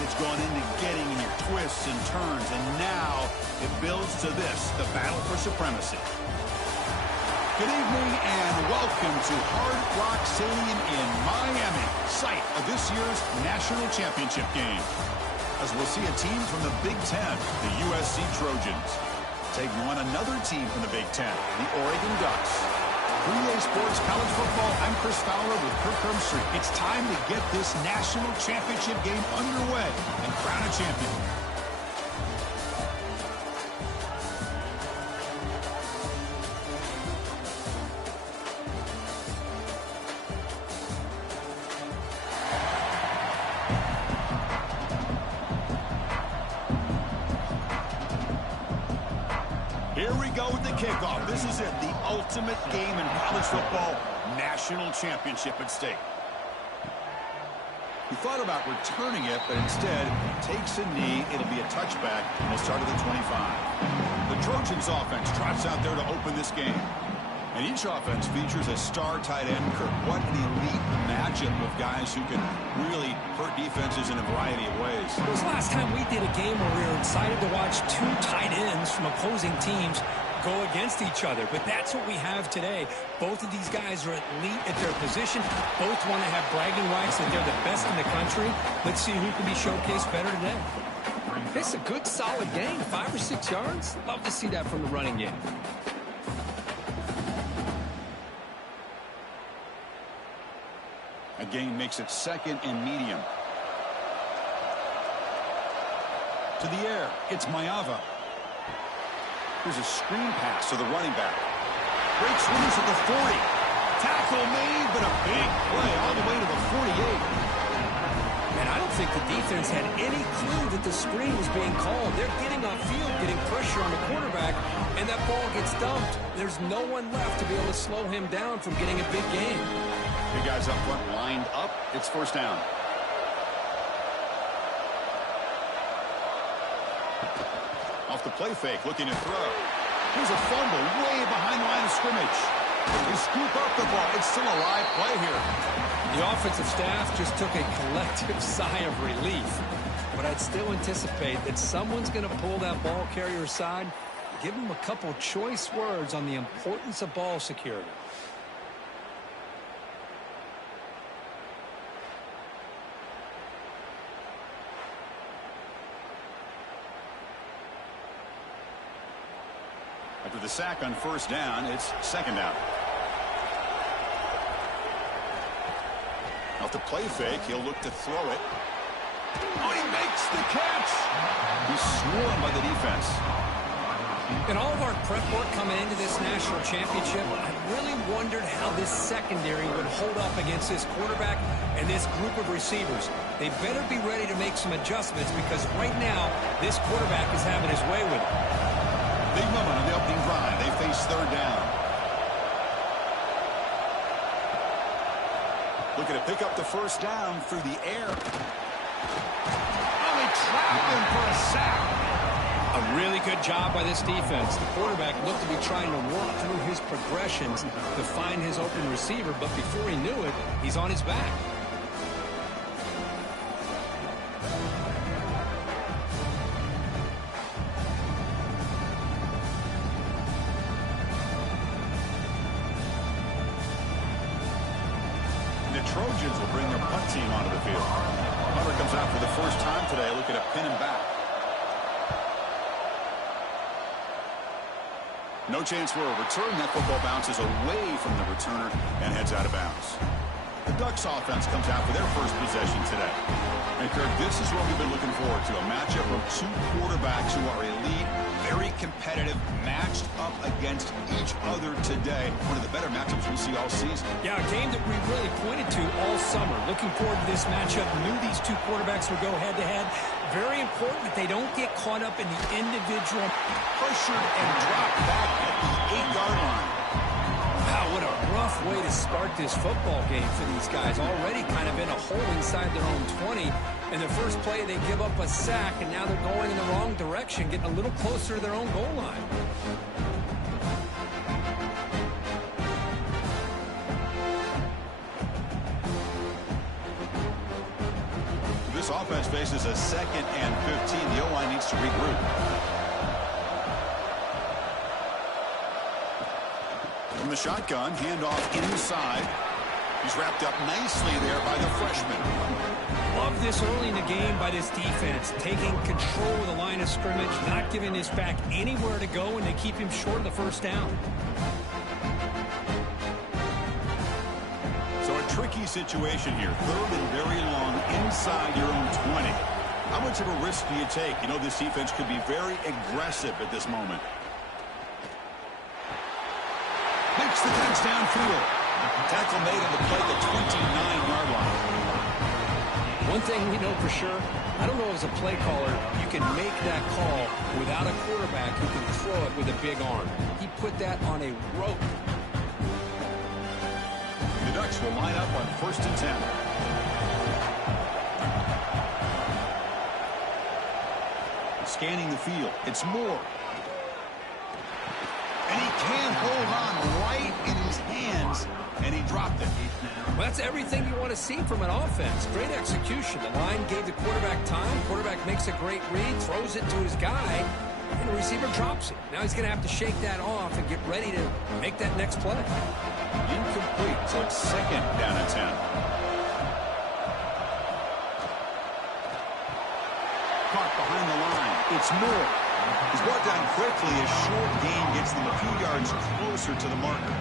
that's gone into getting here, twists and turns, and now it builds to this, the battle for supremacy. Good evening and welcome to Hard Rock Stadium in Miami, site of this year's national championship game. As we'll see a team from the Big Ten, the USC Trojans, taking on another team from the Big Ten, the Oregon Ducks. For EA Sports College Football, I'm Chris Fowler with Kirk Herbstreit. It's time to get this national championship game underway and crown a champion. Here we go with the kickoff. This is it, the ultimate game in college football, national championship at stake. He thought about returning it, but instead takes a knee. It'll be a touchback, and we'll start at the 25. The Trojans offense trots out there to open this game. And each offense features a star tight end. Kirk, what an elite matchup of guys who can really hurt defenses in a variety of ways. When was the last time we did a game where we were excited to watch two tight ends from opposing teams go against each other? But that's what we have today. Both of these guys are elite at their position. Both want to have bragging rights that they're the best in the country. Let's see who can be showcased better today. It's a good, solid game. 5 or 6 yards. Love to see that from the running game. Again, makes it second and medium. To the air, it's Mayava. Here's a screen pass to the running back. Breaks loose at the 40. Tackle made, but a big play all the way to the 48. And I don't think the defense had any clue that the screen was being called. They're getting off field, getting pressure on the quarterback, and that ball gets dumped. There's no one left to be able to slow him down from getting a big gain. The guys up front lined up. It's first down. Off the play fake, looking to throw. Here's a fumble way behind the line of scrimmage. They scoop up the ball. It's still a live play here. The offensive staff just took a collective sigh of relief. But I'd still anticipate that someone's going to pull that ball carrier aside, give him a couple choice words on the importance of ball security. After the sack on first down, it's second down. Off the play fake, he'll look to throw it. Oh, he makes the catch! He's swarmed by the defense. In all of our prep work coming into this national championship, I really wondered how this secondary would hold up against this quarterback and this group of receivers. They better be ready to make some adjustments because right now, this quarterback is having his way with it. Big moment on the opening drive. They face third down. Looking to pick up the first down through the air. Oh, they trap him for a sack. A really good job by this defense. The quarterback looked to be trying to work through his progressions to find his open receiver, but before he knew it, he's on his back. The Trojans will bring their punt team onto the field. Hunter comes out for the first time today, looking to pin him back. No chance for a return. That football bounces away from the returner and heads out of bounds. The Ducks offense comes out for their first possession today. And Kirk, this is what we've been looking forward to, a matchup of two quarterbacks who are elite, very competitive, matched up against each other today. One of the better matchups we'll see all season. Yeah, a game that we really pointed to all summer. Looking forward to this matchup. Knew these two quarterbacks would go head-to-head. Very important that they don't get caught up in the individual. Pressured and dropped back at the 8-yard line. Wow, what a rough way to start this football game for these guys. Already kind of in a hole inside their own 20. In the first play, they give up a sack, and now they're going in the wrong direction, getting a little closer to their own goal line. This This offense faces a 2nd and 15. The O-line needs to regroup. From the shotgun, handoff inside. He's wrapped up nicely there by the freshman. Love this early in the game by this defense, taking control of the line of scrimmage, not giving this back anywhere to go, and they keep him short of the first down. So a tricky situation here. 3rd and very long inside your own 20. How much of a risk do you take? You know, this defense could be very aggressive at this moment. Makes the catch downfield. Tackle made on the play at the 29-yard line. One thing we know for sure, I don't know as a play caller, you can make that call without a quarterback who can throw it with a big arm. He put that on a rope. The Ducks will line up on 1st and 10. Scanning the field. It's Moore. And he can't hold on right in his hands, and he dropped it. Well, that's everything you want to see from an offense. Great execution. The line gave the quarterback time. Quarterback makes a great read, throws it to his guy, and the receiver drops it. Now he's going to have to shake that off and get ready to make that next play. Incomplete, so it's 2nd down and 10. Caught behind the line. It's Moore. He's brought down quickly. A short gain gets them a few yards closer to the marker.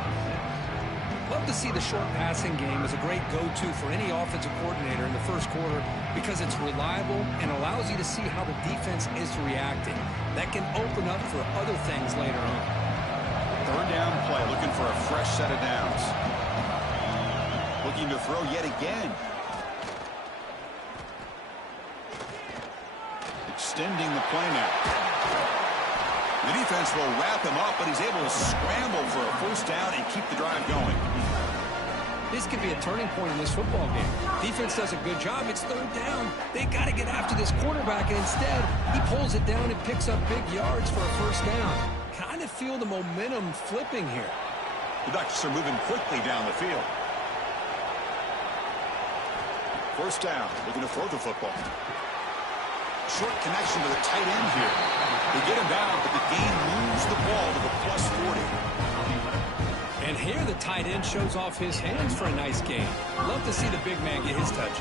Love to see the short passing game as a great go-to for any offensive coordinator in the first quarter because it's reliable and allows you to see how the defense is reacting. That can open up for other things later on. 3rd down play, looking for a fresh set of downs. Looking to throw yet again. Extending the play now. The defense will wrap him up, but he's able to scramble for a 1st down and keep the drive going. This could be a turning point in this football game. Defense does a good job. It's 3rd down. They got to get after this quarterback, and instead, he pulls it down and picks up big yards for a 1st down. Kind of feel the momentum flipping here. The Ducks are moving quickly down the field. 1st down, looking to throw the football. Short connection to the tight end here. They get him down, but the gain moves the ball to the +40. And here the tight end shows off his hands for a nice gain. Love to see the big man get his touches.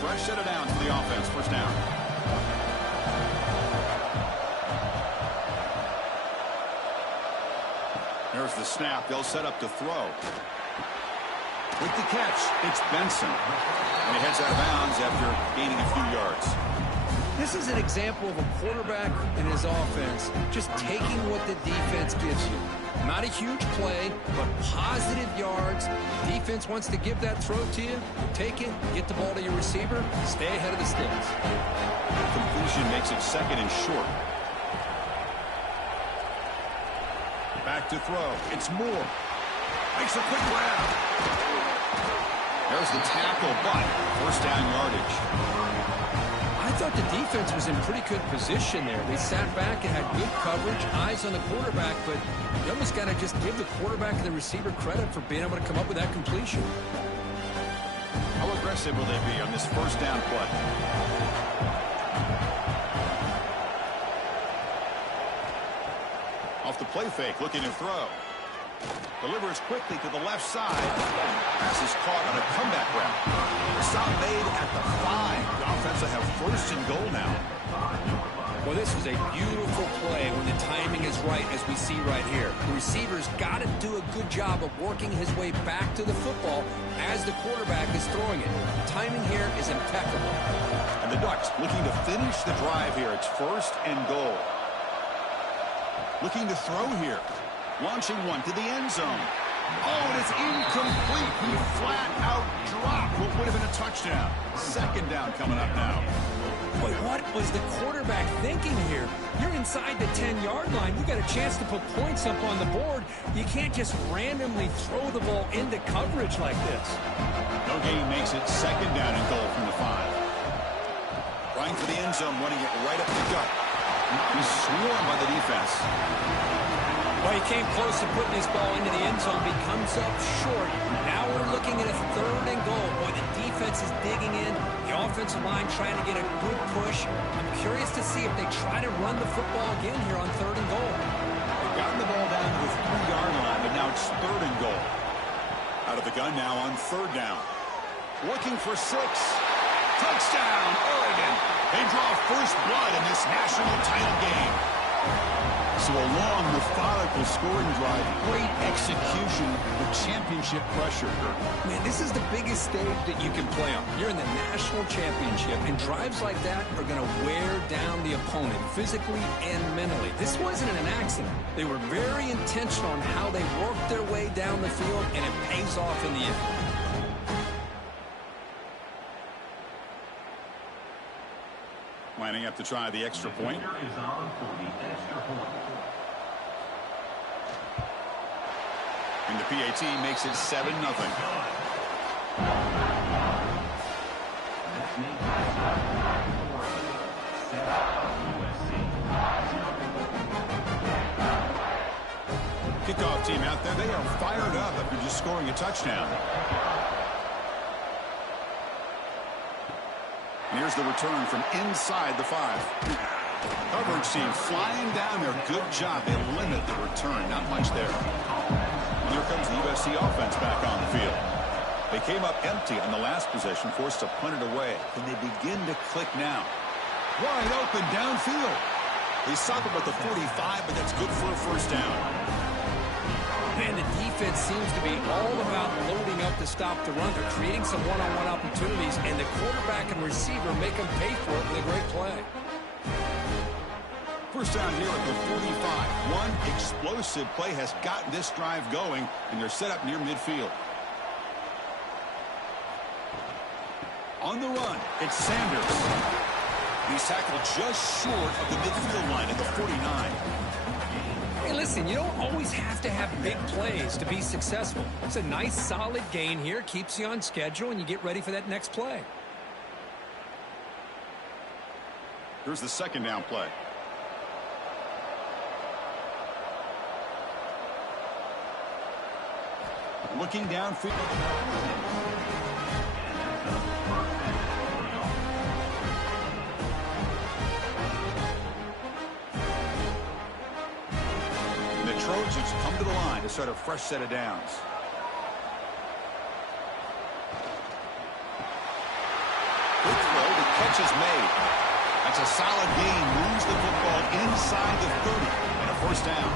Fresh set of downs for the offense. 1st down. There's the snap. They'll set up to throw. With the catch, it's Benson. And he heads out of bounds after gaining a few yards. This is an example of a quarterback and his offense just taking what the defense gives you. Not a huge play, but positive yards. Defense wants to give that throw to you. Take it, get the ball to your receiver, stay ahead of the sticks. Completion makes it 2nd and short. Back to throw. It's Moore. Makes a quick grab. There's the tackle, but 1st down yardage. I thought the defense was in pretty good position there. They sat back and had good coverage, eyes on the quarterback, but you almost got to just give the quarterback and the receiver credit for being able to come up with that completion. How aggressive will they be on this 1st down play? Off the play fake, looking to throw. Delivers quickly to the left side. Pass is caught on a comeback route. Stop made at the 5. The offense will have 1st and goal now. Well, this was a beautiful play when the timing is right, as we see right here. The receiver's got to do a good job of working his way back to the football as the quarterback is throwing it. Timing here is impeccable. And the Ducks looking to finish the drive here. It's 1st and goal. Looking to throw here. Launching one to the end zone. Oh, and it's incomplete. He flat out dropped what would have been a touchdown. 2nd down coming up now. But what was the quarterback thinking here? You're inside the 10-yard line. You got a chance to put points up on the board. You can't just randomly throw the ball into coverage like this. No gain makes it 2nd down and goal from the 5. Running for the end zone, running it right up the gut. He's swarmed by the defense. Well, he came close to putting his ball into the end zone, but he comes up short. Now we're looking at a 3rd and goal. Boy, the defense is digging in. The offensive line trying to get a good push. I'm curious to see if they try to run the football again here on 3rd and goal. They've gotten the ball down to the 3-yard line, but now it's 3rd and goal. Out of the gun now on 3rd down. Looking for 6. Touchdown, Oregon. They draw first blood in this national title game. So a long, methodical scoring drive, great execution with championship pressure. Man, this is the biggest stage that you can play on. You're in the national championship, and drives like that are going to wear down the opponent physically and mentally. This wasn't an accident. They were very intentional on how they worked their way down the field, and it pays off in the end. Lining up to try the extra point. And the PAT makes it 7-0. Kickoff team out there, they are fired up after just scoring a touchdown. And here's the return from inside the 5. Coverage team flying down there. Good job. They limit the return. Not much there. And here comes the USC offense back on the field. They came up empty on the last possession, forced to punt it away. Can they begin to click now? Wide open downfield. They stop him at the 45, but that's good for a first down. Man, the defense seems to be all about loading up to stop the run. They're creating some one-on-one opportunities, and the quarterback and receiver make them pay for it with a great play. First down here at the 45. One explosive play has got this drive going, and they're set up near midfield. On the run, it's Sanders. He's tackled just short of the midfield line at the 49. Hey, listen, you don't always have to have big plays to be successful. It's a nice, solid gain here. Keeps you on schedule, and you get ready for that next play. Here's the 2nd down play. Looking downfield. The Trojans come to the line to start a fresh set of downs. Quick throw, the catch is made. That's a solid gain, moves the football inside the 30 and a first down.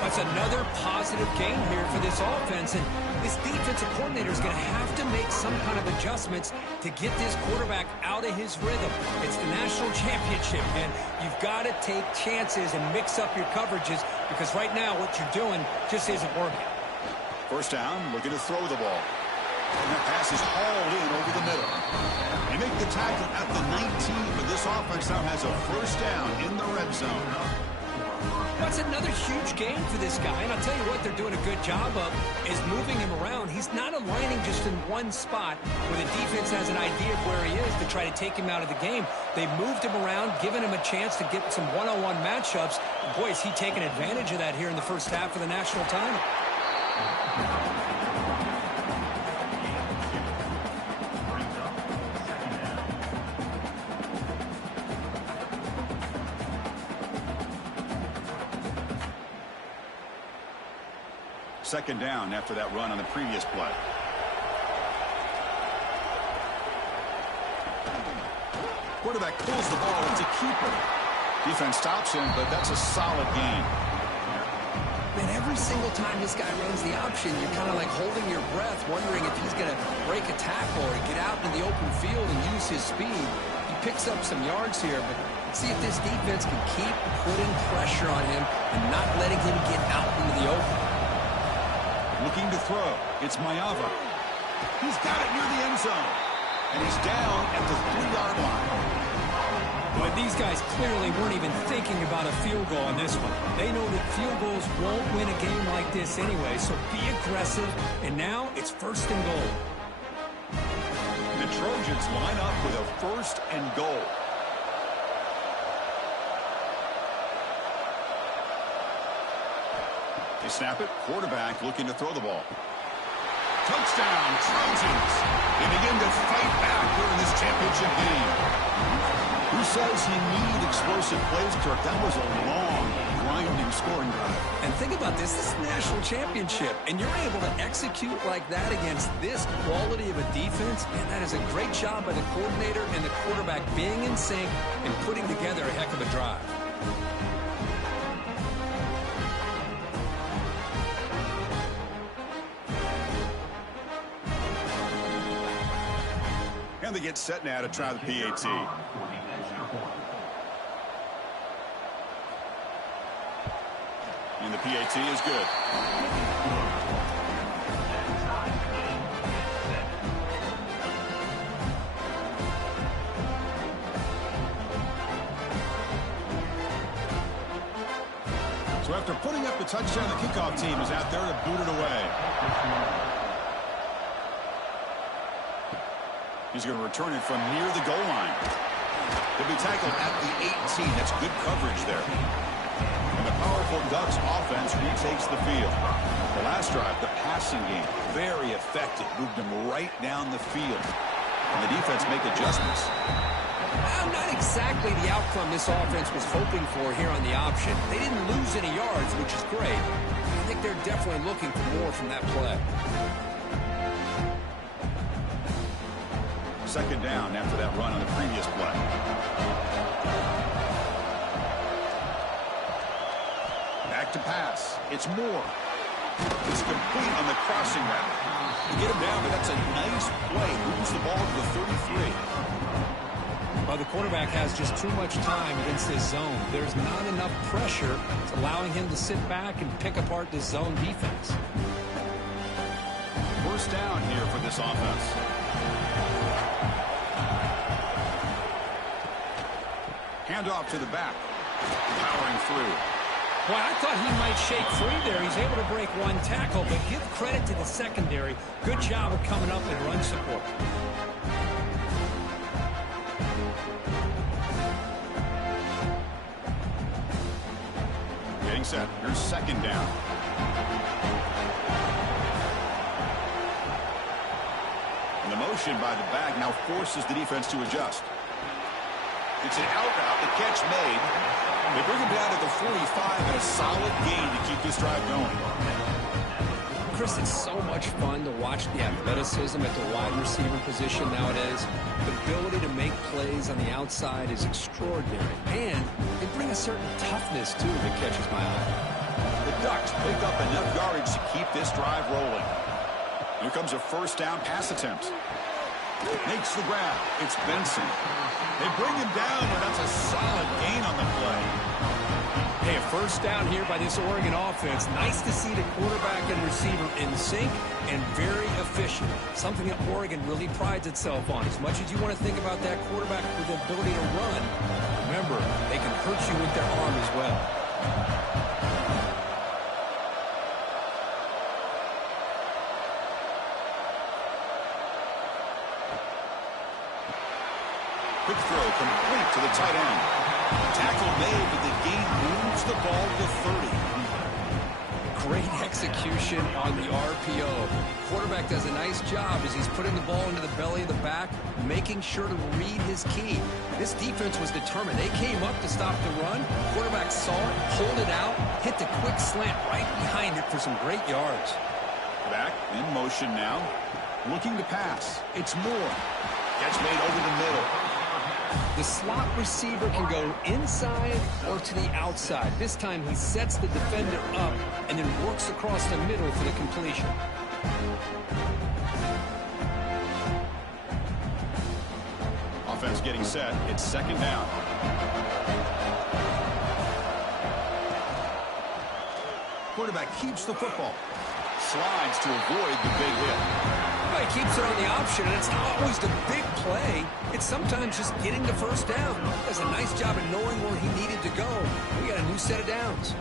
That's another positive gain here for this offense, and this defensive coordinator is going to have to make some kind of adjustments to get this quarterback out of his rhythm. It's the national championship, man. You've got to take chances and mix up your coverages, because right now what you're doing just isn't working. First down, looking to throw the ball. And that pass is hauled in over the middle. They make the tackle at the 19, but this offense now has a first down in the red zone. That's another huge gain for this guy, and I'll tell you what they're doing a good job of is moving him around. He's not aligning just in one spot where the defense has an idea of where he is to try to take him out of the game. They moved him around, giving him a chance to get some one-on-one matchups. And boy, is he taking advantage of that here in the first half of the national title. Second down after that run on the previous play. Quarterback pulls the ball. It's a keeper. Defense stops him, but that's a solid gain. Man, every single time this guy runs the option, you're kind of like holding your breath, wondering if he's going to break a tackle or get out into the open field and use his speed. He picks up some yards here, but let's see if this defense can keep putting pressure on him and not letting him get out into the open. Looking to throw. It's Mayava. He's got it near the end zone. And he's down at the 3-yard line. But these guys clearly weren't even thinking about a field goal on this one. They know that field goals won't win a game like this anyway, so be aggressive. And now it's first and goal. The Trojans line up with a first and goal. They snap it. Quarterback looking to throw the ball. Touchdown, Trojans. They begin to fight back here in this championship game. Who says you need explosive plays, Kirk? That was a long, grinding scoring drive. And think about this. This is a national championship, and you're able to execute like that against this quality of a defense. Man, that is a great job by the coordinator and the quarterback being in sync and putting together a heck of a drive. And they get set now to try the PAT. And the PAT is good. So after putting up the touchdown, the kickoff team is out there to boot it away. He's going to return it from near the goal line. He'll be tackled at the 18. That's good coverage there. And the powerful Ducks offense retakes the field. The last drive, the passing game, very effective. Moved them right down the field. And the defense make adjustments. Not exactly the outcome this offense was hoping for here on the option. They didn't lose any yards, which is great. I think they're definitely looking for more from that play. Second down after that run on the previous play. Back to pass. It's Moore. It's complete on the crossing route. To get him down, but that's a nice play. Moves the ball to the 33. Well, the quarterback has just too much time against this zone. There's not enough pressure. It's allowing him to sit back and pick apart this zone defense. First down here for this offense. Handoff to the back. Powering through. Well, I thought he might shake free there. He's able to break one tackle, but give credit to the secondary. Good job of coming up and run support. Getting set. Here's second down. And the motion by the back now forces the defense to adjust. It's an out route. The catch made. They bring him down to the 45 and a solid gain to keep this drive going. Chris, it's so much fun to watch the athleticism at the wide receiver position nowadays. The ability to make plays on the outside is extraordinary. And they bring a certain toughness, too, that catches my eye. The Ducks pick up enough yardage to keep this drive rolling. Here comes a first down pass attempt. Makes the grab. It's Benson. They bring him down, and that's a solid gain on the play. Hey, a first down here by this Oregon offense. Nice to see the quarterback and receiver in sync and very efficient. Something that Oregon really prides itself on. As much as you want to think about that quarterback with the ability to run, remember, they can hurt you with their arm as well. Quick throw complete to the tight end. Tackle made, but the gain moves the ball to 30. Great execution on the RPO. Quarterback does a nice job as he's putting the ball into the belly of the back, making sure to read his key. This defense was determined. They came up to stop the run. Quarterback saw it, pulled it out, hit the quick slant right behind it for some great yards. Back in motion now. Looking to pass. It's Moore. Catch made over the middle. The slot receiver can go inside or to the outside. This time he sets the defender up and then works across the middle for the completion. Offense getting set. It's second down. Quarterback keeps the football. Slides to avoid the big hit. Well, he keeps it on the option, and it's not always the big play. It's sometimes just getting the first down. Does a nice job of knowing where he needed to go. We got a new set of downs.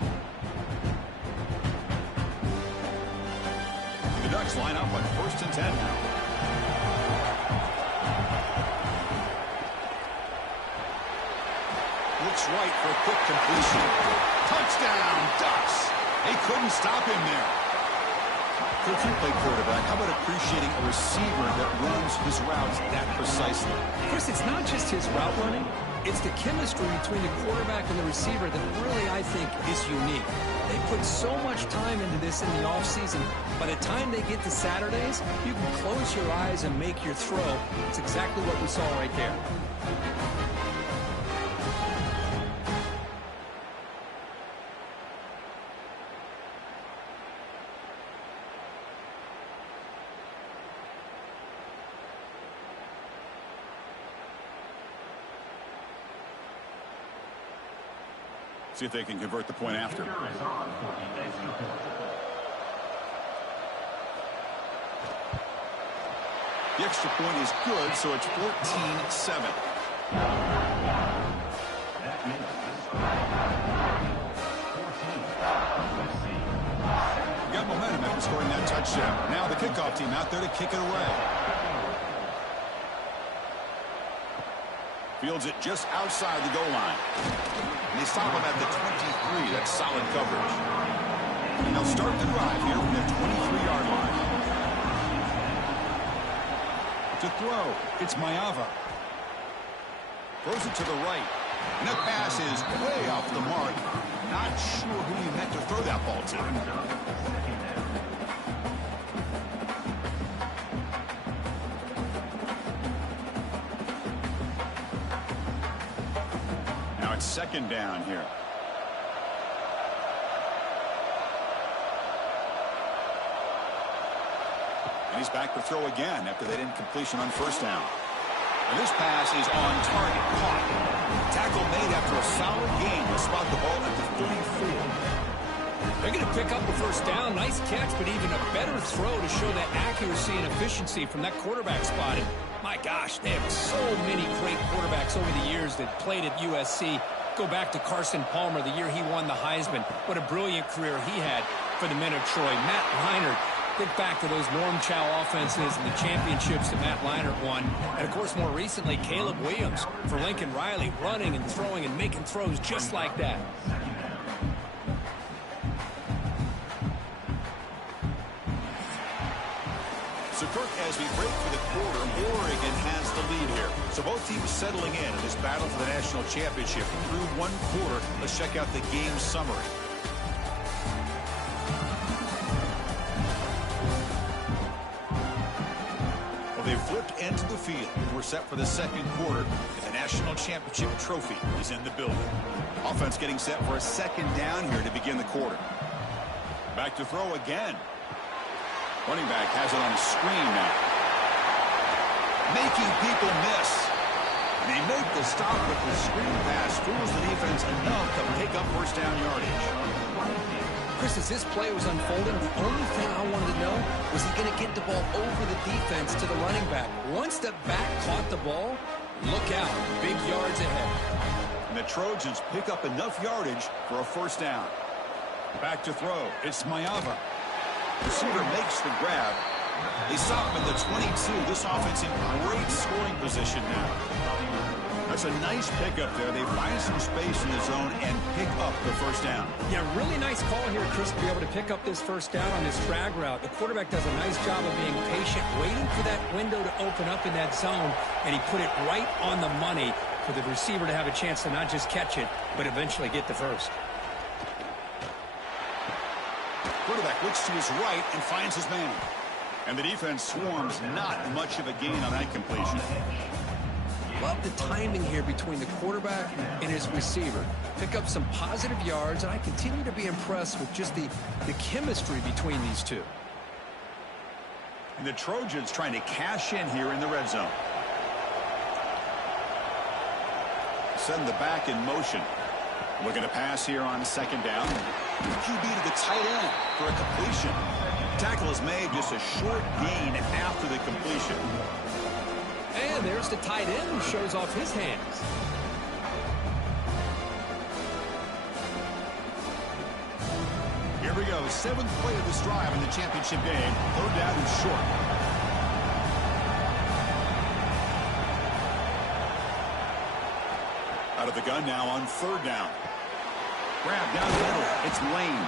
The Ducks line up on 1st and 10 now. Looks right for a quick completion. Touchdown, Ducks. They couldn't stop him there. Coach, you play quarterback. How about appreciating a receiver that runs his routes that precisely? Chris, it's not just his route running. It's the chemistry between the quarterback and the receiver that really, I think, is unique. They put so much time into this in the offseason. By the time they get to Saturdays, you can close your eyes and make your throw. It's exactly what we saw right there. See if they can convert the point after. The extra point is good, so it's 14-7. Got momentum after scoring that touchdown. Now the kickoff team out there to kick it away. Fields it just outside the goal line. And they stop him at the 23. That's solid coverage. And they'll start the drive here from their 23-yard line. To throw, it's Mayava. Throws it to the right. And that pass is way off the mark. Not sure who he meant to throw that ball to. Second down here. And he's back to throw again after that incompletion on first down. And this pass is on target. Caught. Tackle made after a solid gain to spot the ball at the 34. They're going to pick up the first down. Nice catch, but even a better throw to show that accuracy and efficiency from that quarterback spot. And my gosh, they have so many great quarterbacks over the years that played at USC. Go back to Carson Palmer, the year he won the Heisman. What a brilliant career he had for the men of Troy. Matt Leinart, think back to those Norm Chow offenses and the championships that Matt Leinart won. And, of course, more recently, Caleb Williams for Lincoln Riley, running and throwing and making throws just like that. So, Kirk, as we break for the quarter, Oregon has the lead here. So both teams settling in this battle for the national championship through one quarter. Let's check out the game summary. Well, they've flipped into the field. We're set for the second quarter, and the national championship trophy is in the building. Offense getting set for a second down here to begin the quarter. Back to throw again. Running back has it on the screen now. Making people miss. And they make the stop with the screen pass. Fools the defense enough to pick up first down yardage. Chris, as this play was unfolding, the only thing I wanted to know was he going to get the ball over the defense to the running back. Once the back caught the ball, look out. Big yards ahead. And the Trojans pick up enough yardage for a first down. Back to throw. It's Mayava. Receiver makes the grab. They stop him at the 22. This offense in great scoring position now. That's a nice pickup there. They find some space in the zone and pick up the first down. Yeah, really nice call here, Chris, to be able to pick up this first down on this drag route. The quarterback does a nice job of being patient, waiting for that window to open up in that zone, and he put it right on the money for the receiver to have a chance to not just catch it, but eventually get the first. Quarterback looks to his right and finds his man. And the defense swarms, not much of a gain on that completion. Love the timing here between the quarterback and his receiver. Pick up some positive yards, and I continue to be impressed with just the chemistry between these two. And the Trojans trying to cash in here in the red zone. Send the back in motion. Looking to pass here on second down. QB to the tight end for a completion. Tackle is made, just a short gain after the completion. And there's the tight end who shows off his hands. Here we go. Seventh play of this drive in the championship game. Third down and short. Out of the gun now on third down. Grab down the middle. It's Lane.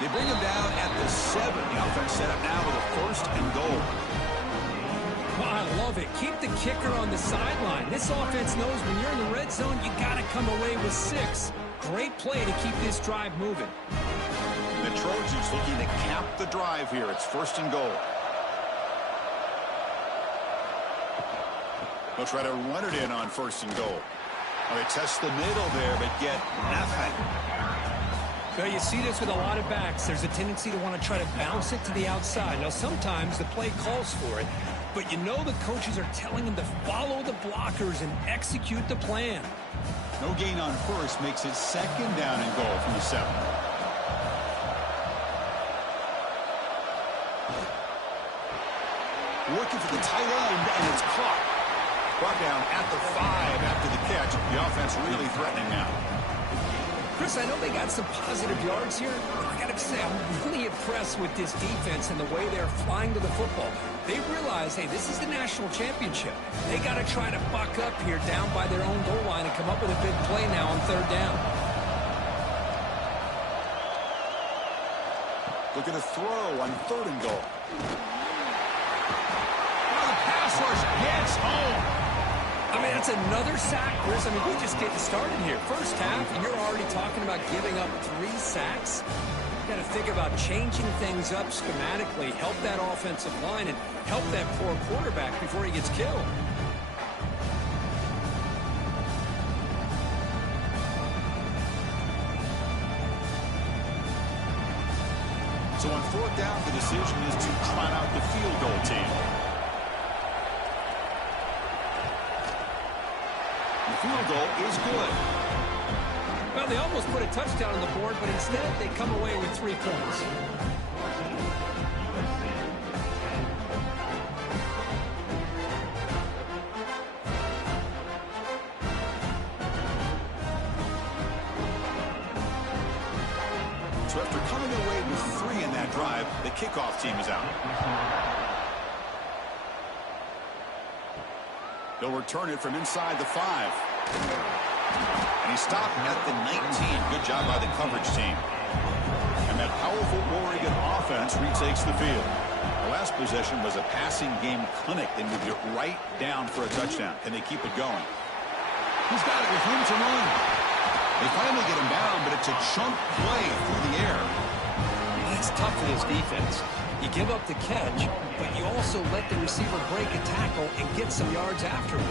They bring him down at the 7. The offense set up now with a 1st and goal. Well, I love it. Keep the kicker on the sideline. This offense knows when you're in the red zone, you got to come away with 6. Great play to keep this drive moving. The Trojans looking to cap the drive here. It's 1st and goal. They'll try to run it in on 1st and goal. Well, they test the middle there, but get nothing. Well, you see this with a lot of backs. There's a tendency to want to try to bounce it to the outside. Now, sometimes the play calls for it, but you know the coaches are telling them to follow the blockers and execute the plan. No gain on 1st makes it 2nd down and goal from the 7. Looking for the tight end, and it's caught. Brought down at the 5 after the catch. The offense really threatening now. Chris, I know they got some positive yards here, but I got to say, I'm really impressed with this defense and the way they're flying to the football. They realize, hey, this is the national championship. They got to try to buck up here down by their own goal line and come up with a big play now on 3rd down. Looking to throw on 3rd and goal. The pass rush gets home. I mean, that's another sack, Chris. I mean, we just getting started here. First half, and you're already talking about giving up 3 sacks. You got to think about changing things up schematically, help that offensive line, and help that poor quarterback before he gets killed. So on 4th down, the decision is to trot out the field goal team. The field goal is good. Well, they almost put a touchdown on the board, but instead they come away with 3 points. So after coming away with 3 in that drive, the kickoff team is out. They'll return it from inside the 5. And he stopped at the 19. Good job by the coverage team. And that powerful Oregon offense retakes the field. The last possession was a passing game clinic. They moved it right down for a touchdown. Can they keep it going? He's got it with room to run. They finally get him down, but it's a chunk play through the air. That's tough for this defense. You give up the catch, but you also let the receiver break a tackle and get some yards afterward.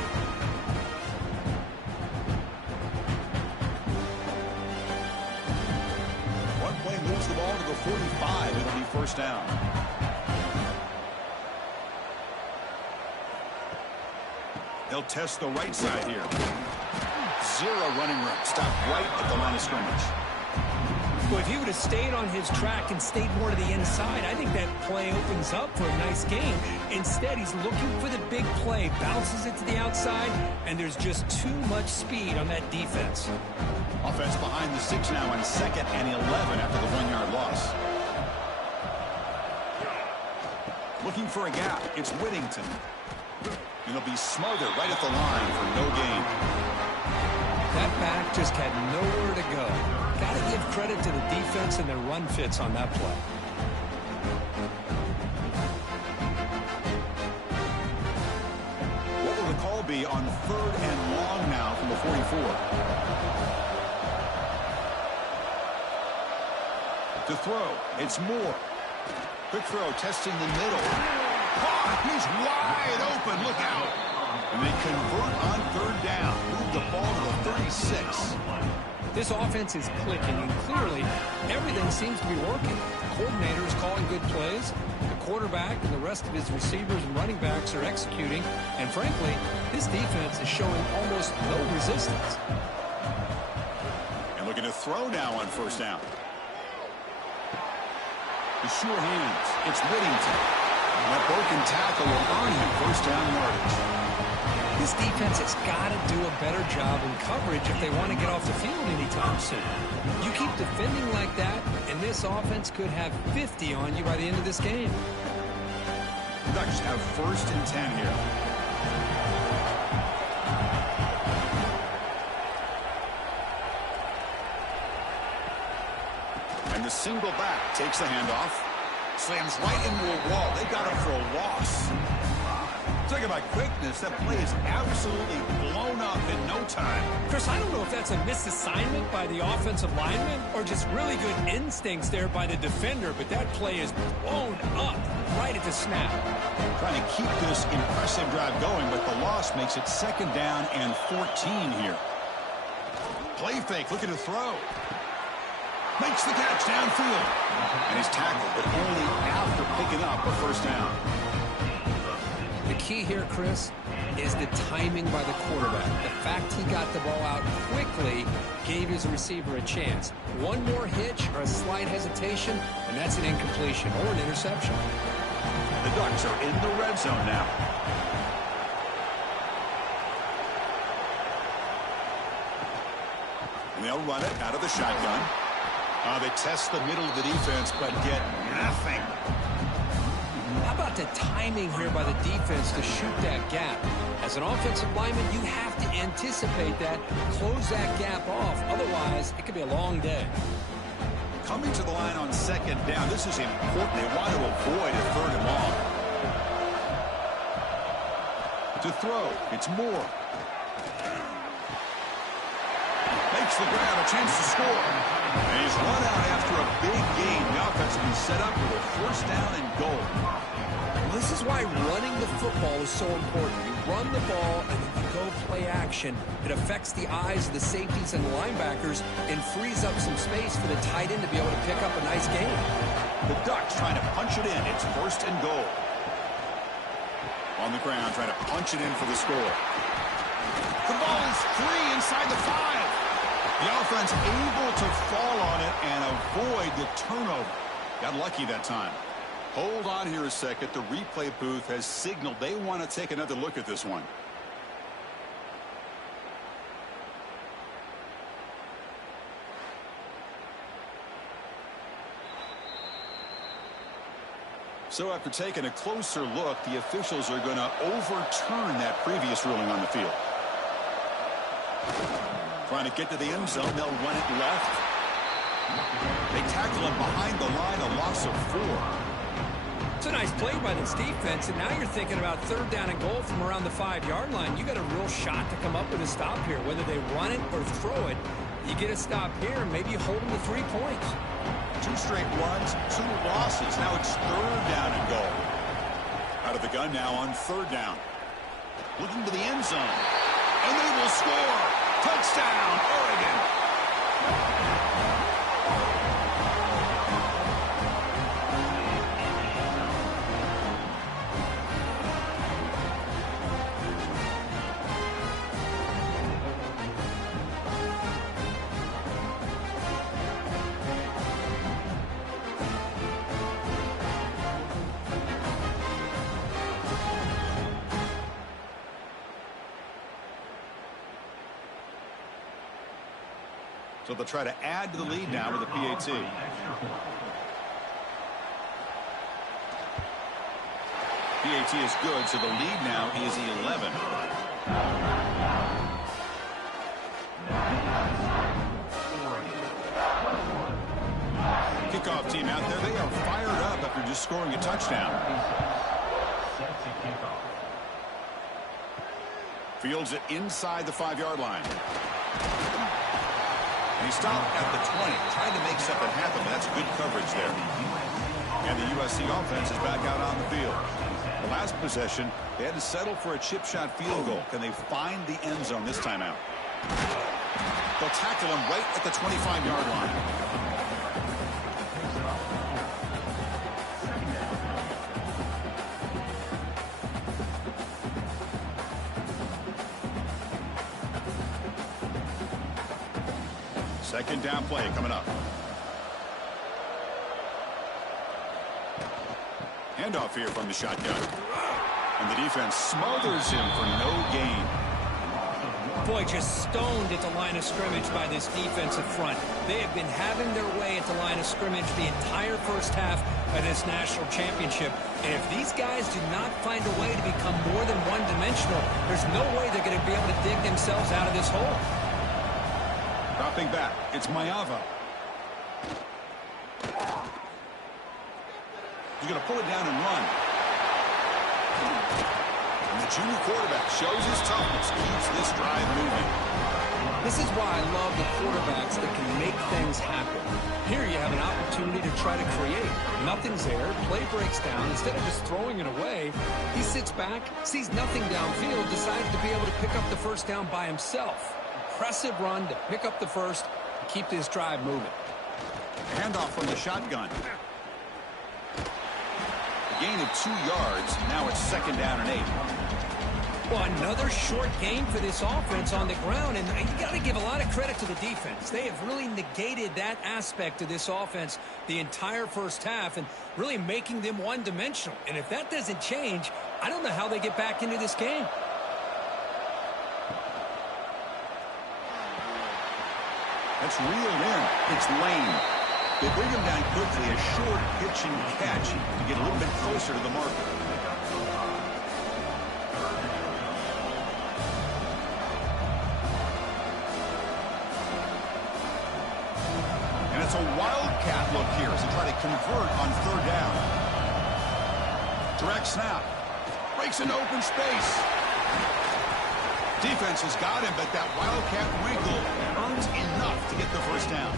One play moves the ball to the 45. It'll be 1st down. They'll test the right side here. 0 running room. Stopped right at the line of scrimmage. Well, if he would have stayed on his track and stayed more to the inside, I think that play opens up for a nice game. Instead, he's looking for the big play, bounces it to the outside, and there's just too much speed on that defense. Offense behind the 6 now on 2nd and 11 after the 1-yard loss. Looking for a gap. It's Whittington. And he'll be smothered right at the line for no gain. That back just had nowhere to go. Got to give credit to the defense and their run fits on that play. What will the call be on 3rd and long now from the 44? To throw, it's Moore. Quick throw, testing the middle. He's wide open, look out. And they convert on 3rd down. Move the ball to the 36. This offense is clicking, and clearly everything seems to be working. The coordinator is calling good plays. The quarterback and the rest of his receivers and running backs are executing. And frankly, this defense is showing almost no resistance. And looking to throw now on 1st down. The sure hands. It's Whittington. That broken tackle will earn him 1st down yardage. This defense has got to do a better job in coverage if they want to get off the field anytime soon. You keep defending like that, and this offense could have 50 on you by the end of this game. The Ducks have 1st and 10 here. And the to single back. Takes the handoff. Slams right into a wall. They got him for a loss. Talking about quickness, that play is absolutely blown up in no time. Chris, I don't know if that's a misassignment by the offensive lineman or just really good instincts there by the defender, but that play is blown up right at the snap. Trying to keep this impressive drive going, but the loss makes it 2nd down and 14 here. Play fake, looking to throw. Makes the catch downfield. And he's tackled, but only after picking up a 1st down. The key here, Chris, is the timing by the quarterback. The fact he got the ball out quickly gave his receiver a chance. One more hitch or a slight hesitation, and that's an incompletion or an interception. The Ducks are in the red zone now. And they'll run it out of the shotgun. They test the middle of the defense, but get nothing. How about the timing here by the defense to shoot that gap? As an offensive lineman, you have to anticipate that, close that gap off. Otherwise, it could be a long day. Coming to the line on 2nd down, this is important. They want to avoid a 3rd and long. To throw, it's Moore. Makes the grab, a chance to score. And he's run out after a big gain. The offense will be set up with a 1st down and goal. This is why running the football is so important. You run the ball and then you go play action. It affects the eyes of the safeties and the linebackers and frees up some space for the tight end to be able to pick up a nice gain. The Ducks trying to punch it in. It's 1st and goal. On the ground, trying to punch it in for the score. The ball is free inside the 5. The offense able to fall on it and avoid the turnover. Got lucky that time. Hold on here a second. The replay booth has signaled they want to take another look at this one. So after taking a closer look, the officials are going to overturn that previous ruling on the field. Trying to get to the end zone. They'll run it left. They tackle him behind the line, a loss of 4. It's a nice play by this defense, and now you're thinking about 3rd down and goal from around the 5-yard line. You got a real shot to come up with a stop here. Whether they run it or throw it, you get a stop here and maybe hold them to 3 points. 2 straight runs, 2 losses. Now it's 3rd down and goal. Out of the gun now on 3rd down. Looking to the end zone. And they will score. Touchdown, Oregon. So they'll try to add to the lead now with a PAT. PAT is good, so the lead now is 11. Kickoff team out there. They are fired up after just scoring a touchdown. Fields it inside the 5-yard line. And he stopped at the 20, trying to make something happen, but that's good coverage there. And the USC offense is back out on the field. The last possession, they had to settle for a chip shot field goal. Can they find the end zone this time out? They'll tackle him right at the 25-yard line. Second down play coming up. Handoff here from the shotgun. And the defense smothers him for no gain. Boy, just stoned at the line of scrimmage by this defensive front. They have been having their way at the line of scrimmage the entire 1st half of this national championship. And if these guys do not find a way to become more than one-dimensional, there's no way they're going to be able to dig themselves out of this hole. Dropping back, it's Mayava. He's going to pull it down and run. And the junior quarterback shows his toughness, keeps this drive moving. This is why I love the quarterbacks that can make things happen. Here you have an opportunity to try to create. Nothing's there. Play breaks down. Instead of just throwing it away, he sits back, sees nothing downfield, decides to be able to pick up the first down by himself. Impressive run to pick up the first and keep this drive moving. Handoff from the shotgun. A gain of 2 yards. Now it's 2nd down and 8. Well, another short game for this offense on the ground, and you got to give a lot of credit to the defense. They have really negated that aspect of this offense the entire first half and really making them one-dimensional. And if that doesn't change, I don't know how they get back into this game. That's reeled in. It's Lane. They bring him down quickly. A short pitch and catch to get a little bit closer to the marker. It's a wildcat look here as they try to convert on 3rd down. Direct snap. Breaks into open space. Defense has got him, but that wildcat wrinkle earns enough to get the first down.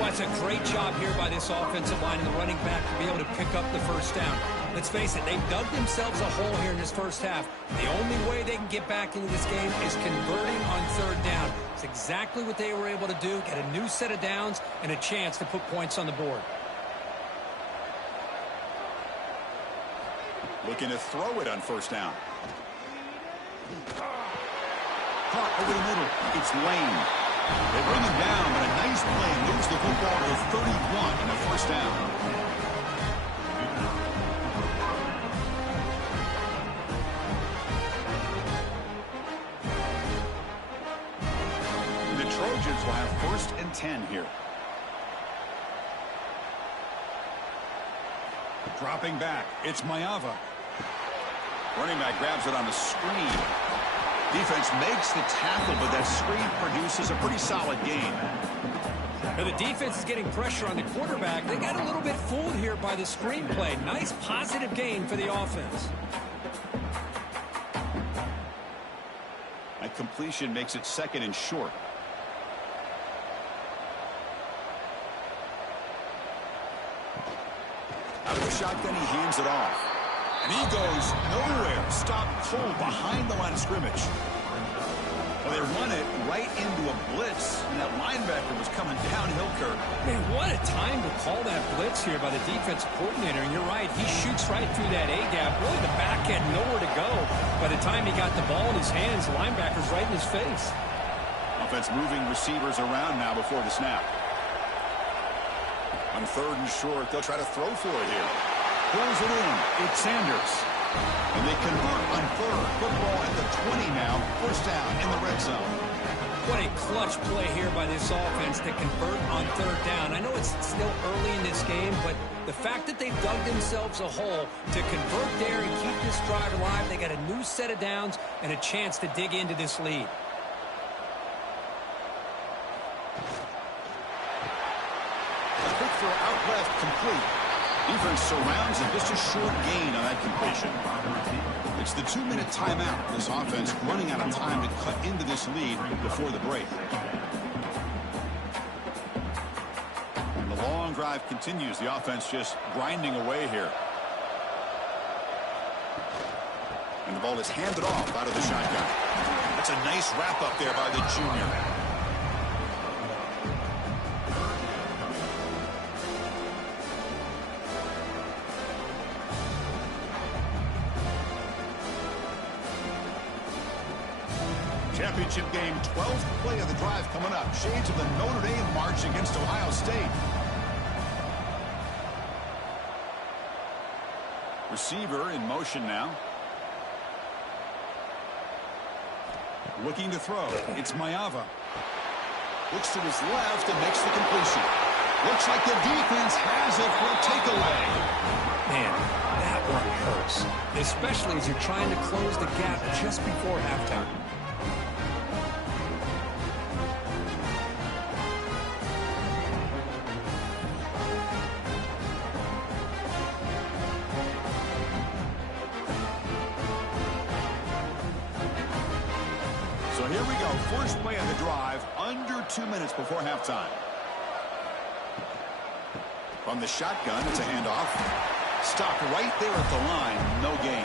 Well, it's a great job here by this offensive line and the running back to be able to pick up the first down. Let's face it, they've dug themselves a hole here in this first half. The only way they can get back into this game is converting on 3rd down. It's exactly what they were able to do, get a new set of downs and a chance to put points on the board. Looking to throw it on 1st down. Caught over the middle. It's Lane. They bring him down, but a nice play moves the football to 31 in the 1st down. The Trojans will have 1st and 10 here. Dropping back, it's Mayava. Running back grabs it on the screen. Defense makes the tackle, but that screen produces a pretty solid gain. Now the defense is getting pressure on the quarterback. They got a little bit fooled here by the screen play. Nice positive gain for the offense. That completion makes it 2nd and short. Out of the shotgun, he hands it off. And he goes nowhere. Stopped cold behind the line of scrimmage. Well, they run it right into a blitz, and that linebacker was coming downhill, Kirk. Man, what a time to call that blitz here by the defensive coordinator. And you're right, he shoots right through that A-gap. Really, the back had nowhere to go. By the time he got the ball in his hands, the linebacker's right in his face. Offense moving receivers around now before the snap. On 3rd and short, they'll try to throw for it here. Pulls it in. It's Sanders. And they convert on 3rd. Football at the 20 now. 1st down in the red zone. What a clutch play here by this offense to convert on 3rd down. I know it's still early in this game, but the fact that they've dug themselves a hole to convert there and keep this drive alive, they got a new set of downs and a chance to dig into this lead. A quick throw out left, complete. Defense surrounds him, just a short gain on that completion. It's the 2-minute timeout. This offense running out of time to cut into this lead before the break. And the long drive continues. The offense just grinding away here. And the ball is handed off out of the shotgun. That's a nice wrap up there by the junior. Championship game, 12th play of the drive coming up. Shades of the Notre Dame march against Ohio State. Receiver in motion now. Looking to throw. It's Mayava. Looks to his left and makes the completion. Looks like the defense has it for a takeaway. Man, that one hurts, especially as you're trying to close the gap just before halftime. So here we go. First play of the drive, under 2 minutes before halftime. From the shotgun, it's a handoff. Stopped right there at the line. No gain.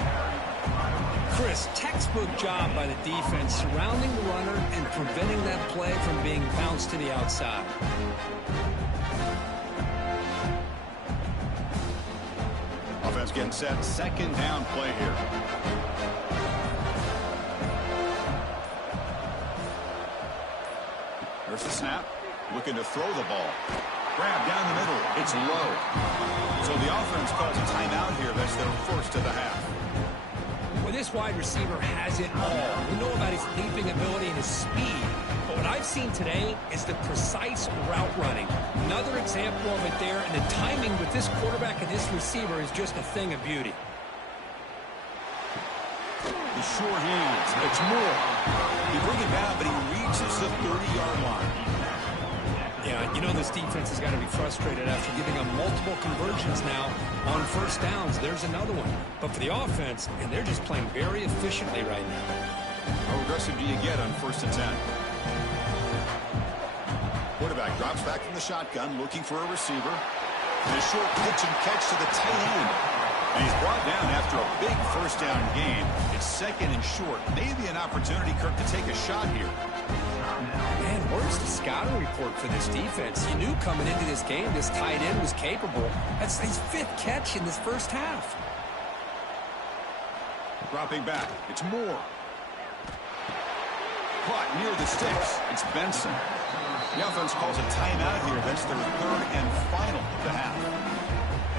Chris, textbook job by the defense surrounding the runner and preventing that play from being bounced to the outside. Offense getting set. Second down play here. There's the snap. Looking to throw the ball. Grab down the middle. It's low. So the offense calls a timeout here. That's their first of the half. Well, this wide receiver has it all. We know about his leaping ability and his speed. But what I've seen today is the precise route running. Another example of it there, and the timing with this quarterback and this receiver is just a thing of beauty. The sure hands. It's more. He brings it down, but he reaches the 30-yard line. Yeah, you know this defense has got to be frustrated after giving them multiple conversions now on first downs. There's another one. But for the offense, and they're just playing very efficiently right now. How aggressive do you get on 1st and 10? Quarterback drops back from the shotgun, looking for a receiver. And a short pitch and catch to the tight end. And he's brought down after a big first down gain. It's second and short. Maybe an opportunity, Kirk, to take a shot here. Man, where's the scouting report for this defense? You knew coming into this game this tight end was capable. That's his 5th catch in this first half. Dropping back. It's Moore. Caught near the sticks. It's Benson. The offense calls a timeout here. That's their 3rd and final of the half.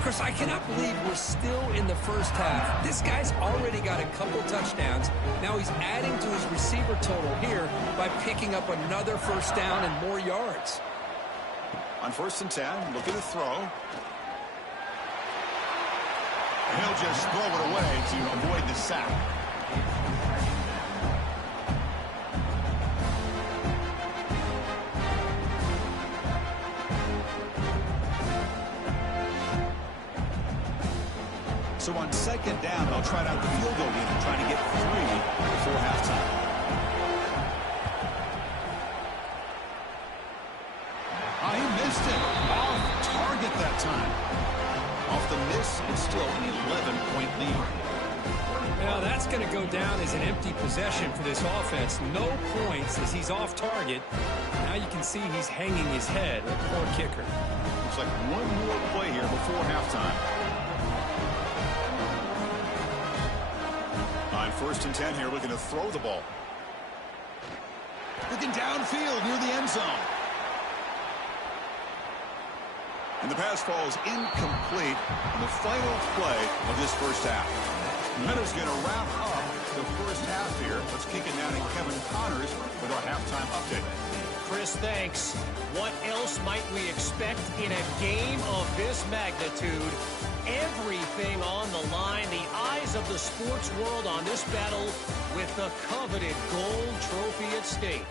Chris, I cannot believe we're still in the first half. This guy's already got a couple touchdowns. Now he's adding to his receiver total here by picking up another first down and more yards. On 1st and 10, looking to throw. And he'll just throw it away to avoid the sack. So on 2nd down, they'll try out the field goal unit, trying to get 3 before halftime. Oh, he missed it. Off target that time. Off the miss, it's still an 11-point lead. Well, that's going to go down as an empty possession for this offense. No points as he's off target. Now you can see he's hanging his head. A poor kicker. Looks like one more play here before halftime. On 1st and 10 here, looking to throw the ball. Looking downfield near the end zone. And the pass falls incomplete on the final play of this first half. That is going to wrap up the first half here. Let's kick it down to Kevin Connors with our halftime update. Chris, thanks. What else might we expect in a game of this magnitude? Everything on the line, the eyes of the sports world on this battle with the coveted gold trophy at stake.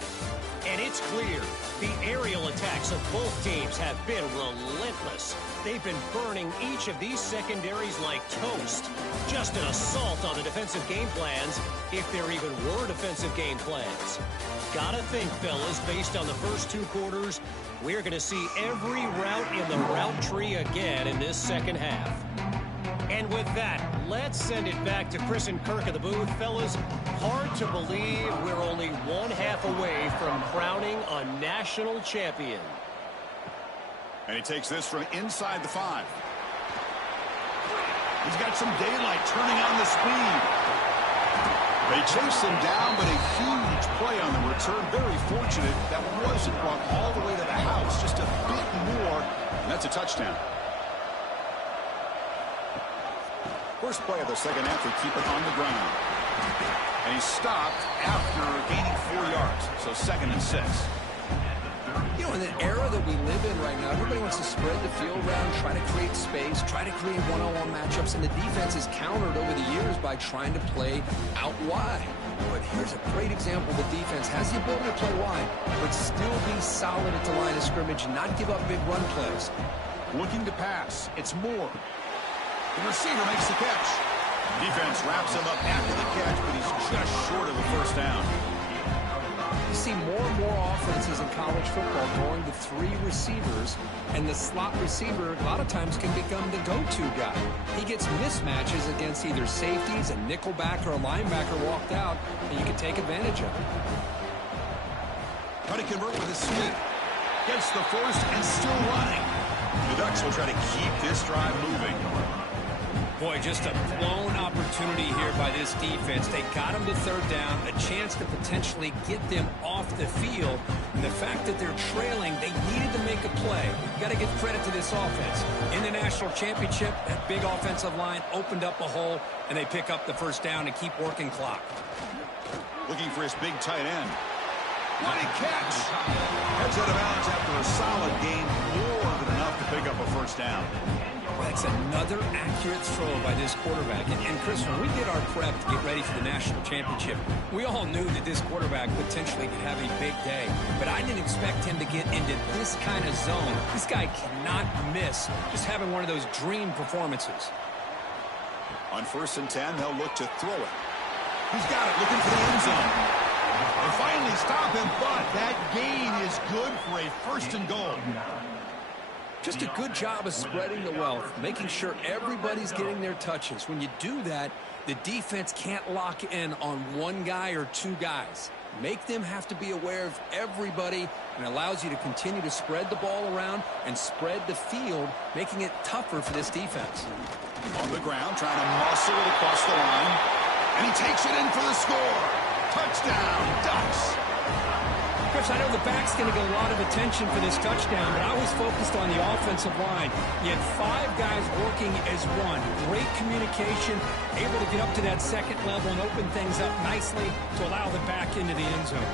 And it's clear, the aerial attacks of both teams have been relentless. They've been burning each of these secondaries like toast. Just an assault on the defensive game plans, if there even were defensive game plans. Gotta think, fellas, based on the first 2 quarters, we're going to see every route in the route tree again in this second half. And with that, let's send it back to Chris and Kirk at the booth. Fellas, hard to believe we're only 1 half away from crowning a national champion. And he takes this from inside the 5. He's got some daylight turning on the speed. They chase him down, but a huge play on the return. Very fortunate that wasn't brought all the way to the house. Just a bit more, and that's a touchdown. First play of the second half, they keep it on the ground. And he's stopped after gaining 4 yards. So 2nd and 6. You know, in the era that we live in right now, everybody wants to spread the field around, try to create space, try to create one-on-one matchups, and the defense is countered over the years by trying to play out wide. But here's a great example. The defense has the ability to play wide, but still be solid at the line of scrimmage, not give up big run plays. Looking to pass. It's Moore. The receiver makes the catch. Defense wraps him up after the catch, but he's just short of the first down. offenses in college football going to 3 receivers, and the slot receiver a lot of times can become the go-to guy. He gets mismatches against either safeties, a nickelback, or a linebacker walked out, and you can take advantage of it. Try to convert with his speed. Gets the first and still running. The Ducks will try to keep this drive moving. Boy, just a blown opportunity here by this defense. They got him to 3rd down, a chance to potentially get them off the field. And the fact that they're trailing, they needed to make a play. You got to give credit to this offense. In the national championship, that big offensive line opened up a hole, and they pick up the 1st down and keep working clock. Looking for his big tight end. What a catch! Heads out of bounds after a solid gain, more than enough to pick up a 1st down. That's another accurate throw by this quarterback. And Chris, when we did our prep to get ready for the national championship, we all knew that this quarterback potentially could have a big day. But I didn't expect him to get into this kind of zone. This guy cannot miss, just having one of those dream performances. On 1st and 10, they'll look to throw it. He's got it, looking for the end zone. They finally stop him, but that gain is good for a 1st and goal. Just a good job of spreading the wealth, making sure everybody's getting their touches. When you do that, the defense can't lock in on one guy or 2 guys. Make them have to be aware of everybody, and allows you to continue to spread the ball around and spread the field, making it tougher for this defense. On the ground, trying to muscle it across the line, and he takes it in for the score. Touchdown, Ducks. Chris, I know the back's going to get a lot of attention for this touchdown, but I was focused on the offensive line. You had 5 guys working as one. Great communication, able to get up to that 2nd level and open things up nicely to allow the back into the end zone.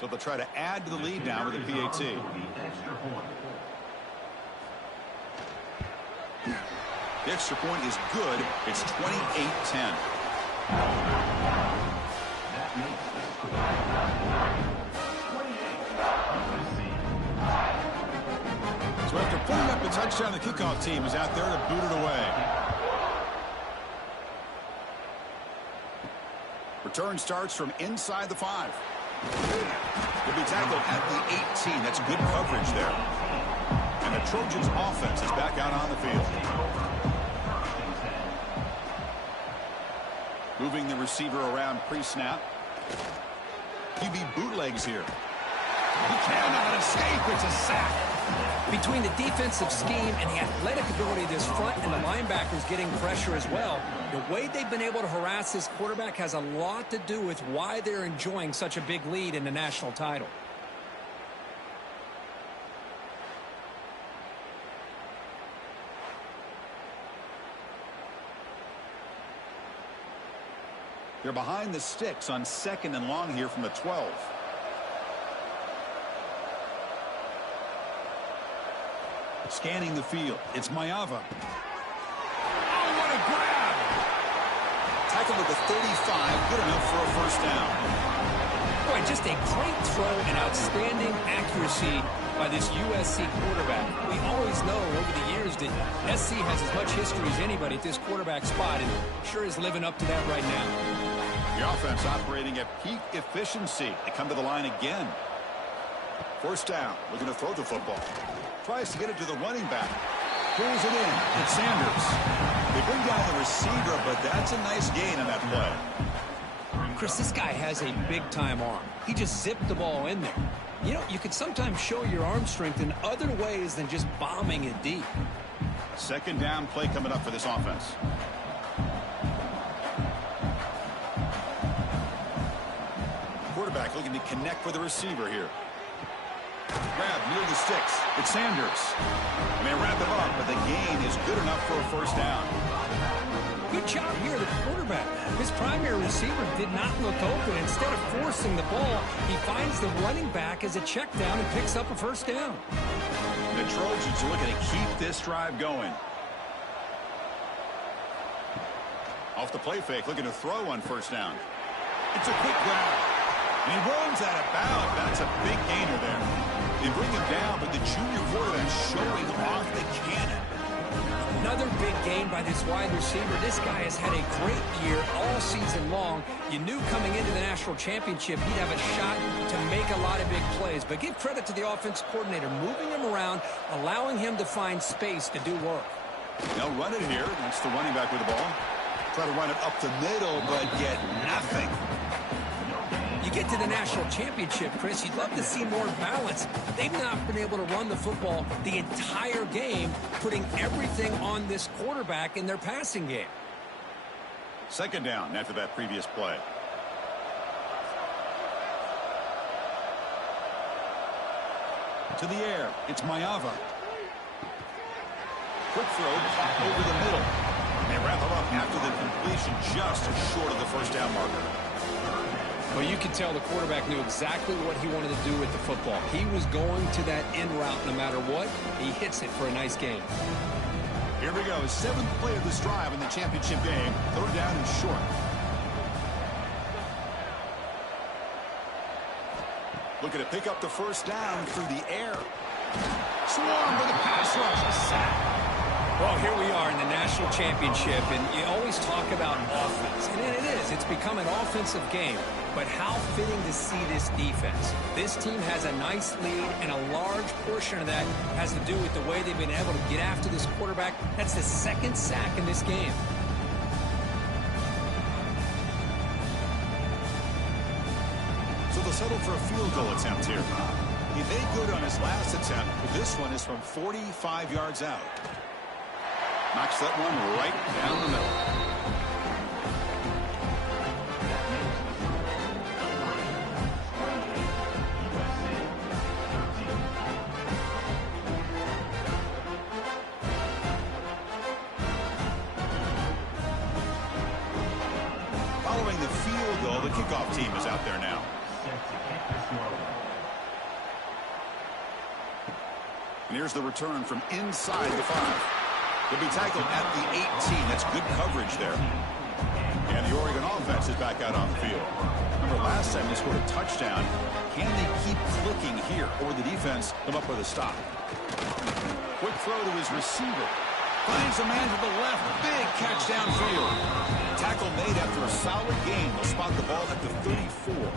So they'll try to add to the lead now with a PAT. The extra point is good. It's 28-10. So after putting up a touchdown, the kickoff team is out there to boot it away. Return starts from inside the 5. Will be tackled at the 18. That's good coverage there. And the Trojans offense is back out on the field. Moving the receiver around pre-snap. QB bootlegs here. He cannot escape. It's a sack. Between the defensive scheme and the athletic ability of this front and the linebackers getting pressure as well, the way they've been able to harass this quarterback has a lot to do with why they're enjoying such a big lead in the national title. They're behind the sticks on 2nd and long here from the 12. Scanning the field. It's Mayava. Oh, what a grab! Tackled at the 35. Good enough for a 1st down. Boy, just a great throw and outstanding accuracy by this USC quarterback. We always know over the years that SC has as much history as anybody at this quarterback spot, and sure is living up to that right now. The offense operating at peak efficiency. They come to the line again. 1st down. Looking to throw the football. Tries to get it to the running back. Pulls it in. It's Sanders. They bring down the receiver, but that's a nice gain on that play. Chris, this guy has a big-time arm. He just zipped the ball in there. You know, you can sometimes show your arm strength in other ways than just bombing it deep. 2nd down play coming up for this offense. Quarterback looking to connect with the receiver here. Grab near the sticks. It's Sanders. And they wrap it up, but the gain is good enough for a 1st down. Good job here, the quarterback. His primary receiver did not look open. Instead of forcing the ball, he finds the running back as a check down and picks up a 1st down. The Trojans are looking to keep this drive going. Off the play fake, looking to throw on 1st down. It's a quick grab. And he runs out of bounds. That's a big gainer there. They bring him down, but the junior quarterback showing off the cannon. Another big gain by this wide receiver. This guy has had a great year all season long. You knew coming into the national championship he'd have a shot to make a lot of big plays. But give credit to the offense coordinator, moving him around, allowing him to find space to do work. They'll run it here. That's the running back with the ball. Try to run it up the middle, but get nothing. You get to the national championship, Chris, you'd love to see more balance. They've not been able to run the football the entire game, putting everything on this quarterback in their passing game. Second down after that previous play. To the air, it's Mayava. Quick throw, caught over the middle. They wrap him up after the completion, just short of the first down marker. Well, you could tell the quarterback knew exactly what he wanted to do with the football. He was going to that in route no matter what. He hits it for a nice gain. Here we go. Seventh play of this drive in the championship game. Third down and short. Looking to pick up the first down through the air. Swarm for the pass rush. A sack. Well, here we are in the national championship, and you always talk about offense. And it is. It's become an offensive game. But how fitting to see this defense. This team has a nice lead, and a large portion of that has to do with the way they've been able to get after this quarterback. That's the second sack in this game. So they'll settle for a field goal attempt here. He made good on his last attempt, but this one is from 45 yards out. Knocks that one right down the middle. Following the field goal, the kickoff team is out there now. And here's the return from inside the 5. He'll be tackled at the 18. That's good coverage there. And the Oregon offense is back out on the field. Remember last time they scored a touchdown. Can they keep clicking here, or the defense come up with a stop? Quick throw to his receiver. Finds a man to the left. Big catch downfield. Tackle made after a solid gain. They'll spot the ball at the 34.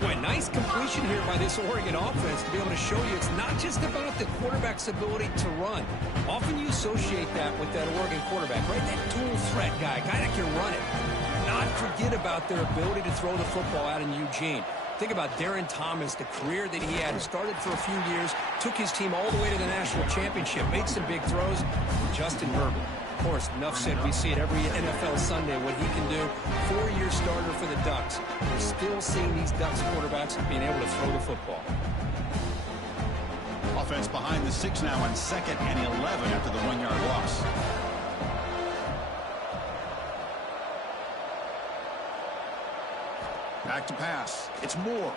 Boy, nice completion here by this Oregon offense to be able to show you it's not just about the quarterback's ability to run. Often you associate that with that Oregon quarterback, right? That dual threat guy that can run it. Not forget about their ability to throw the football out in Eugene. Think about Darren Thomas, the career that he had. He started for a few years, took his team all the way to the national championship, made some big throws. Justin Herbert. Of course, enough said, we see it every NFL Sunday what he can do. 4-year starter for the Ducks. We're still seeing these Ducks quarterbacks being able to throw the football. Offense behind the 6 now on 2nd and 11 after the 1-yard loss. Back to pass. It's Moore.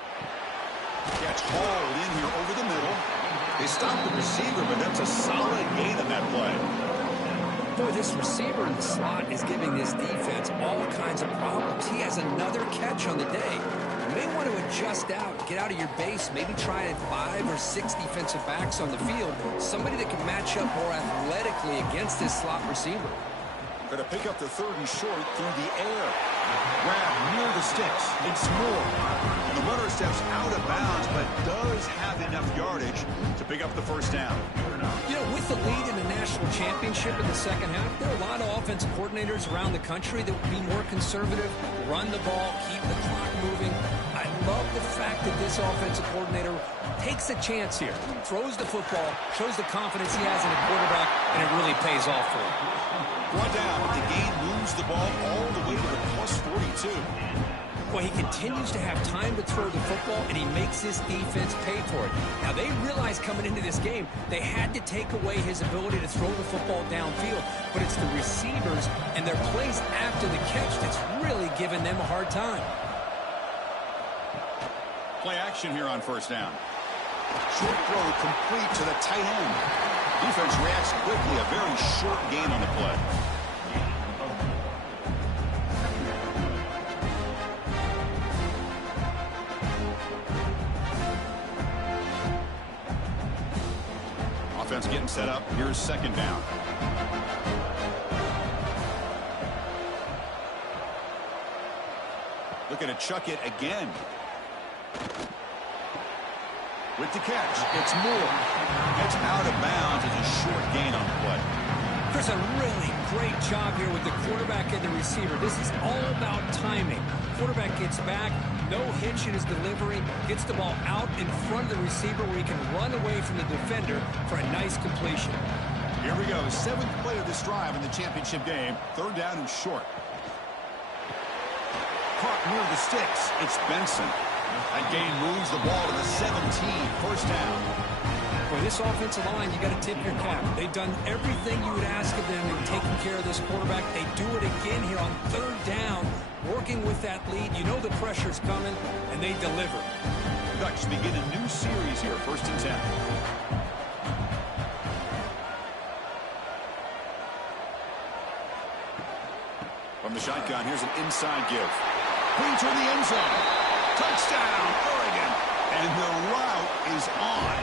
Gets hauled in here over the middle. They stop the receiver, but that's a solid gain on that play. Boy, this receiver in the slot is giving this defense all kinds of problems. He has another catch on the day. You may want to adjust out, get out of your base, maybe try at 5 or 6 defensive backs on the field. Somebody that can match up more athletically against this slot receiver. Going to pick up the 3rd and short through the air. Grab near the sticks. It's Moore. And the runner steps out of bounds, but does have enough yardage to pick up the first down. You know, with the lead in the national championship in the second half, there are a lot of offensive coordinators around the country that would be more conservative, run the ball, keep the clock moving. I love the fact that this offensive coordinator takes a chance here, throws the football, shows the confidence he has in a quarterback, and it really pays off for him. Brought down, but the game moves the ball all the way to the plus 42. Well, he continues to have time to throw the football, and he makes this defense pay for it. Now, they realized coming into this game, they had to take away his ability to throw the football downfield, but it's the receivers and their plays after the catch that's really giving them a hard time. Play action here on first down. Short throw complete to the tight end. Defense reacts quickly. A very short gain on the play. offense getting set up. Here's second down. Looking to chuck it again. With the catch, it's Moore. It's out of bounds. It's a short gain on the play. Chris, a really great job here with the quarterback and the receiver. This is all about timing. Quarterback gets back, no hitch in his delivery, gets the ball out in front of the receiver where he can run away from the defender for a nice completion. Here we go. Seventh play of this drive in the championship game. Third down and short. Caught near the sticks. It's Benson. That gain moves the ball to the 17. First down. For this offensive line, you got to tip your cap. They've done everything you would ask of them in taking care of this quarterback. They do it again here on third down, working with that lead. You know the pressure's coming, and they deliver. The Ducks begin a new series here, 1st and 10. From the shotgun, here's an inside give. Clean to the end zone. Touchdown, Oregon. And the route is on.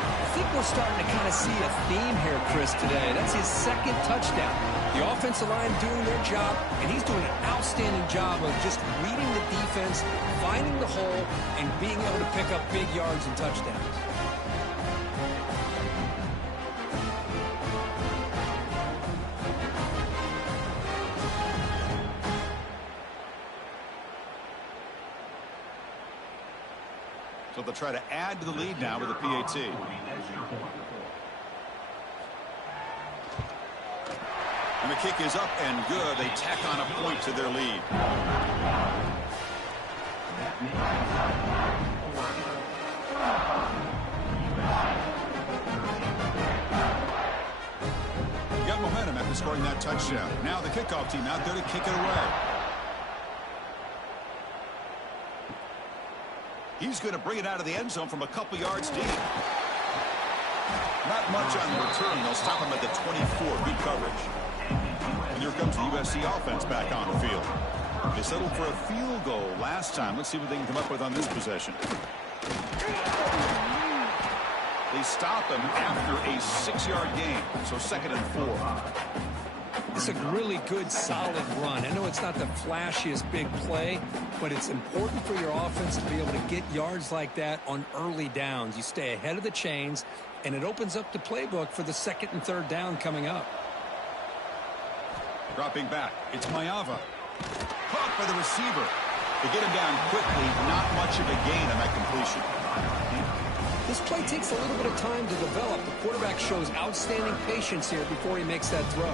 I think we're starting to kind of see a theme here, Chris, today. That's his second touchdown. The offensive line doing their job, and he's doing an outstanding job of just reading the defense, finding the hole, and being able to pick up big yards and touchdowns. So they'll try to add to the lead now with a PAT. And the kick is up and good. They tack on a point to their lead. Got momentum after scoring that touchdown. Now the kickoff team out there to kick it away. He's going to bring it out of the end zone from a couple yards deep. Not much on the return. They'll stop him at the 24. Good coverage. And here comes the USC offense back on the field. They settled for a field goal last time. Let's see what they can come up with on this possession. They stop him after a 6-yard gain. So 2nd and 4. It's a really good, solid run. I know it's not the flashiest big play, but it's important for your offense to be able to get yards like that on early downs. You stay ahead of the chains, and it opens up the playbook for the 2nd and 3rd down coming up. Dropping back, it's Mayava. Caught by the receiver. They get him down quickly. Not much of a gain on that completion. This play takes a little bit of time to develop. The quarterback shows outstanding patience here before he makes that throw.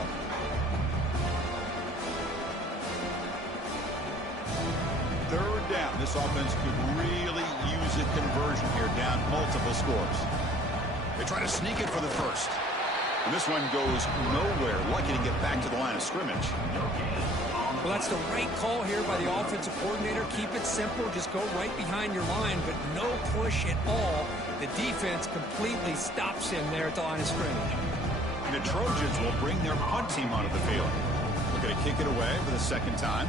Third down. This offense could really use a conversion here, down multiple scores. They try to sneak it for the first. And this one goes nowhere. Lucky to get back to the line of scrimmage. Well, that's the right call here by the offensive coordinator. Keep it simple. Just go right behind your line, but no push at all. The defense completely stops him there at the line of scrimmage. And the Trojans will bring their punt team onto the field. We're going to kick it away for the 2nd time.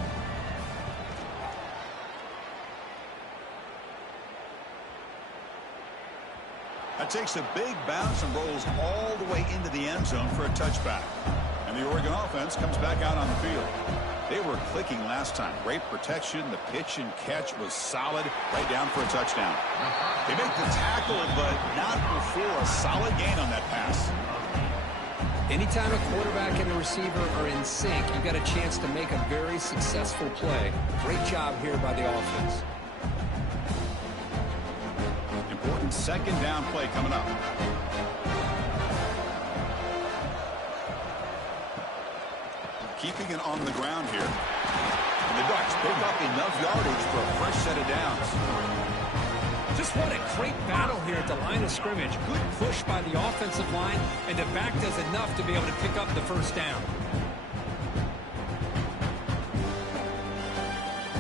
That takes a big bounce and rolls all the way into the end zone for a touchback. And the Oregon offense comes back out on the field. They were clicking last time. Great protection. The pitch and catch was solid. Right down for a touchdown. They make the tackle, but not before a solid gain on that pass. Anytime a quarterback and a receiver are in sync, you got a chance to make a very successful play. Great job here by the offense. Important 2nd down play coming up. Keeping it on the ground here. And the Ducks pick up enough yardage for a fresh set of downs. Just what a great battle here at the line of scrimmage. Good push by the offensive line, and the back does enough to be able to pick up the first down.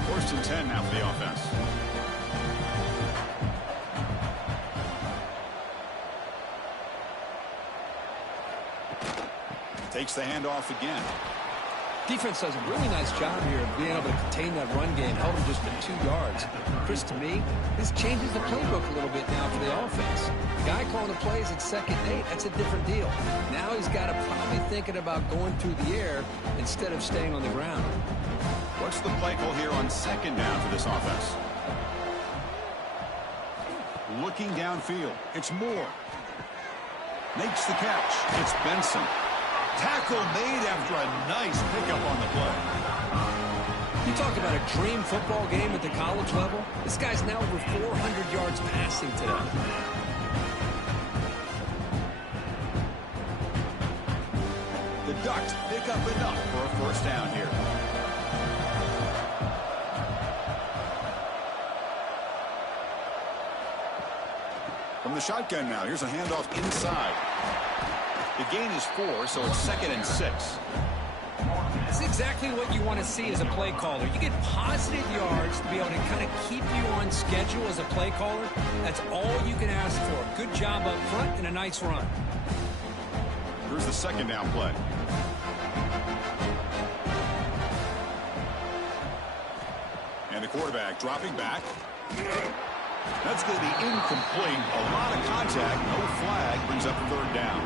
1st and 10 now for the offense. Takes the handoff again. Defense does a really nice job here of being able to contain that run game, held him just at 2 yards. Chris, to me, this changes the playbook a little bit now for the offense. The guy calling the plays at 2nd and 8, that's a different deal. Now he's got to probably thinking about going through the air instead of staying on the ground. What's the play call here on 2nd down for this offense? Looking downfield. It's Moore. Makes the catch. It's Benson. Tackle made after a nice pickup on the play. You talk about a dream football game at the college level. This guy's now over 400 yards passing today. The Ducks pick up enough for a 1st down here. From the shotgun now, here's a handoff inside. The gain is 4, so it's 2nd and 6. That's exactly what you want to see as a play caller. You get positive yards to be able to kind of keep you on schedule as a play caller. That's all you can ask for. Good job up front and a nice run. Here's the 2nd down play. And the quarterback dropping back. That's going to be incomplete. A lot of contact. No flag. Brings up 3rd down.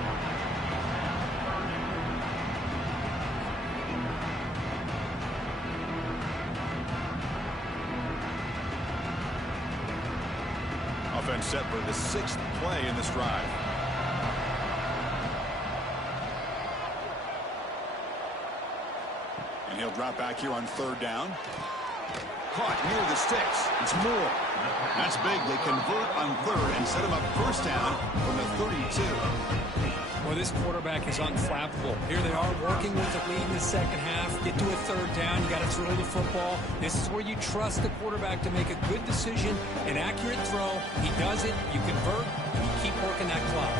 Offense set for the 6th play in this drive. And he'll drop back here on 3rd down. Caught near the sticks. It's Moore. That's big. They convert on 3rd and set him up 1st down from the 32. Well, this quarterback is unflappable. Here they are working with the lead in the 2nd half. Get to a 3rd down. You got to throw the football. This is where you trust the quarterback to make a good decision, an accurate throw. He does it. You convert, and you keep working that clock.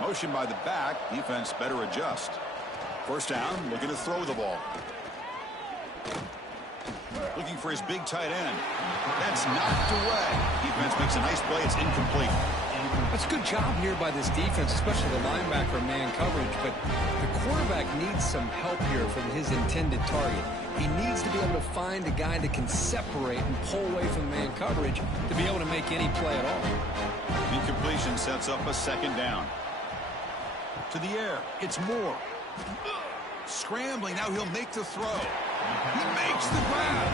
Motion by the back. Defense better adjust. 1st down. Looking to throw the ball. Looking for his big tight end. That's knocked away. Defense makes a nice play. It's incomplete. That's a good job here by this defense, especially the linebacker man coverage. But the quarterback needs some help here from his intended target. He needs to be able to find a guy that can separate and pull away from man coverage to be able to make any play at all. Incompletion sets up a 2nd down. To the air. It's Moore. Scrambling. Now he'll make the throw. He makes the grab.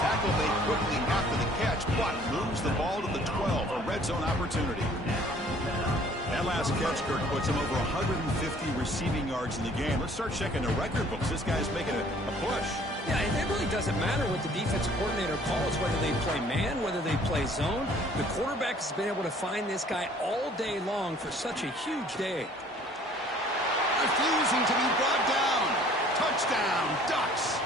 Tackle made quickly after the catch, but moves the ball to the 12. A red zone opportunity. That last catch, Kirk, puts him over 150 receiving yards in the game. Let's start checking the record books. This guy's making a push. Yeah, and it really doesn't matter what the defensive coordinator calls, whether they play man, whether they play zone. The quarterback has been able to find this guy all day long for such a huge day. Refusing to be brought down. Touchdown, Ducks.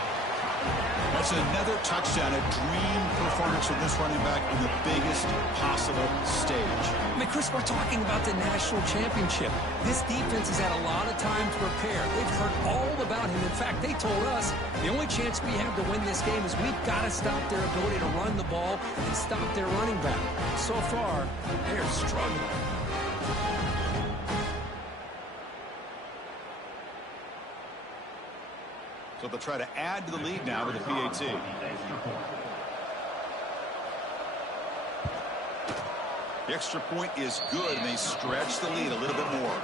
That's another touchdown, a dream performance from this running back on the biggest possible stage. I mean, Chris, we're talking about the national championship. This defense has had a lot of time to prepare. They've heard all about him. In fact, they told us the only chance we have to win this game is we've got to stop their ability to run the ball and stop their running back. So far, they're struggling. So they'll try to add to the lead now with the PAT. The extra point is good, and they stretch the lead a little bit more.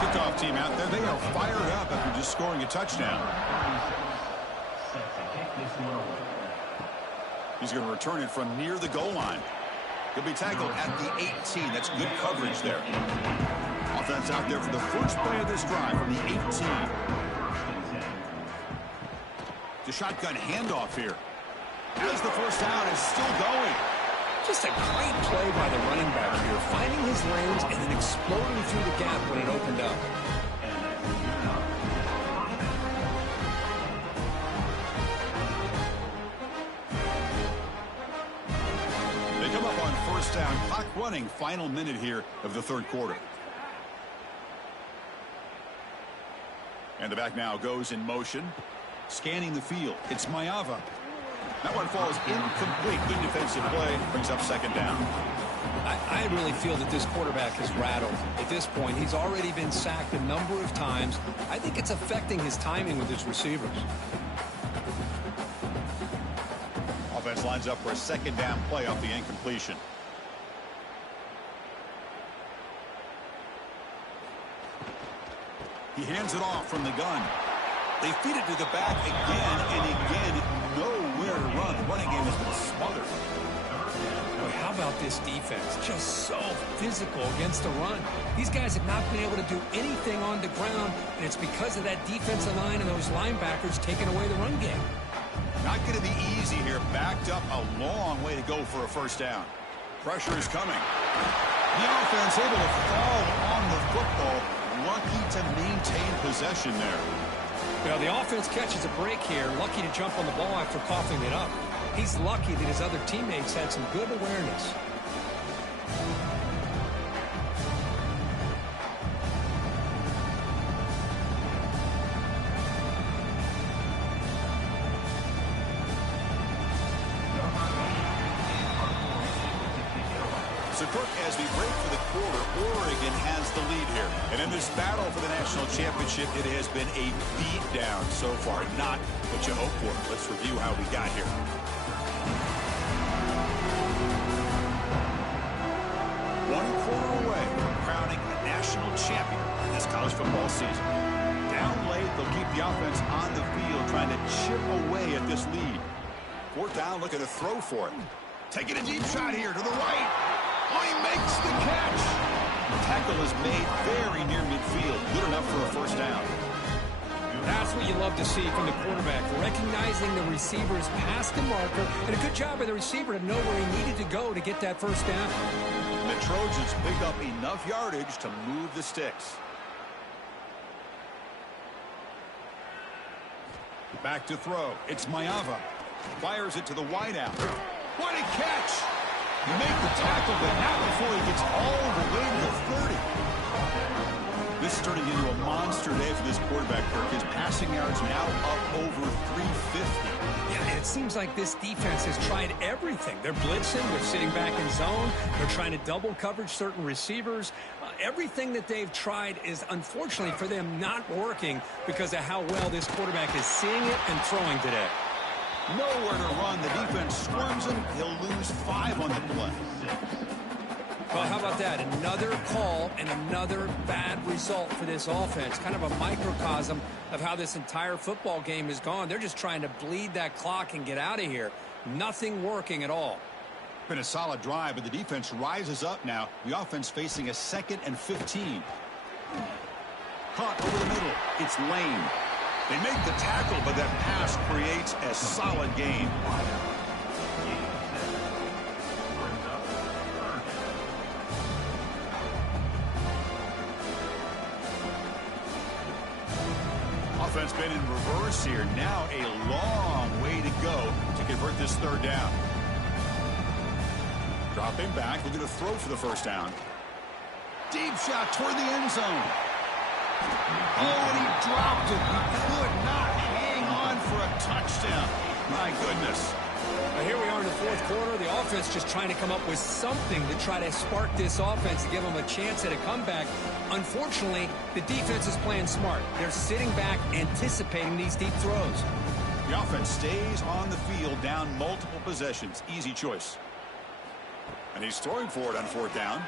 Kickoff team out there. They are fired up after just scoring a touchdown. He's going to return it from near the goal line. He'll be tackled at the 18. That's good coverage there. Offense out there for the first play of this drive from the 18. The shotgun handoff here. As the 1st down is still going. Just a great play by the running back here, finding his lanes and then exploding through the gap when it opened up. They come up on 1st down. Clock running. Final minute here of the 3rd quarter. And the back now goes in motion. Scanning the field. It's Maeva. That one falls incomplete. Good defensive play. Brings up second down. I really feel that this quarterback is rattled. At this point, he's already been sacked a number of times. I think it's affecting his timing with his receivers. Offense lines up for a second down play off the incompletion. He hands it off from the gun. They feed it to the back again and again. Nowhere to run. The running game has been smothered. Boy, how about this defense? Just so physical against the run. These guys have not been able to do anything on the ground, and it's because of that defensive line and those linebackers taking away the run game. Not going to be easy here. Backed up a long way to go for a first down. Pressure is coming. The offense able to fall on the football. Lucky to maintain possession there. Well, the offense catches a break here. Lucky to jump on the ball after coughing it up. He's lucky that his other teammates had some good awareness. So, Cook, as we break for the quarter, Oregon has the lead here. And in this battle for the national championship, it has been a beatdown so far. Not what you hope for. Let's review how we got here. One quarter away from crowning a national champion in this college football season. Down late, they'll keep the offense on the field, trying to chip away at this lead. Fourth down, looking to throw for it. Taking a deep shot here to the right. Oh, he makes the catch. The tackle is made very near midfield. Good enough for a first down. That's what you love to see from the quarterback, recognizing the receiver's past the marker, and a good job by the receiver to know where he needed to go to get that first down. And the Trojans pick up enough yardage to move the sticks. Back to throw. It's Mayava. Fires it to the wideout. What a catch! You make the tackle, but not before he gets all the way to the 30. This is turning into a monster day for this quarterback, Kirk. His passing yards now up over 350. Yeah, it seems like this defense has tried everything. They're blitzing, they're sitting back in zone, they're trying to double coverage certain receivers. Everything that they've tried is, unfortunately for them, not working because of how well this quarterback is seeing it and throwing today. Nowhere to run. The defense swarms him. He'll lose 5 on the play. Well, how about that? Another call and another bad result for this offense. Kind of a microcosm of how this entire football game has gone. They're just trying to bleed that clock and get out of here. Nothing working at all. Been a solid drive, but the defense rises up now. The offense facing a 2nd and 15. Caught over the middle. It's Lane. They make the tackle, but that pass creates a solid gain. Offense been in reverse here. Now a long way to go to convert this third down. Dropping back, looking to throw for the first down. Deep shot toward the end zone. Oh, and he dropped it. He could not hang on for a touchdown. My goodness. Now here we are in the fourth quarter. The offense just trying to come up with something to try to spark this offense to give them a chance at a comeback. Unfortunately, the defense is playing smart. They're sitting back, anticipating these deep throws. The offense stays on the field, down multiple possessions. Easy choice. And he's throwing for it on fourth down.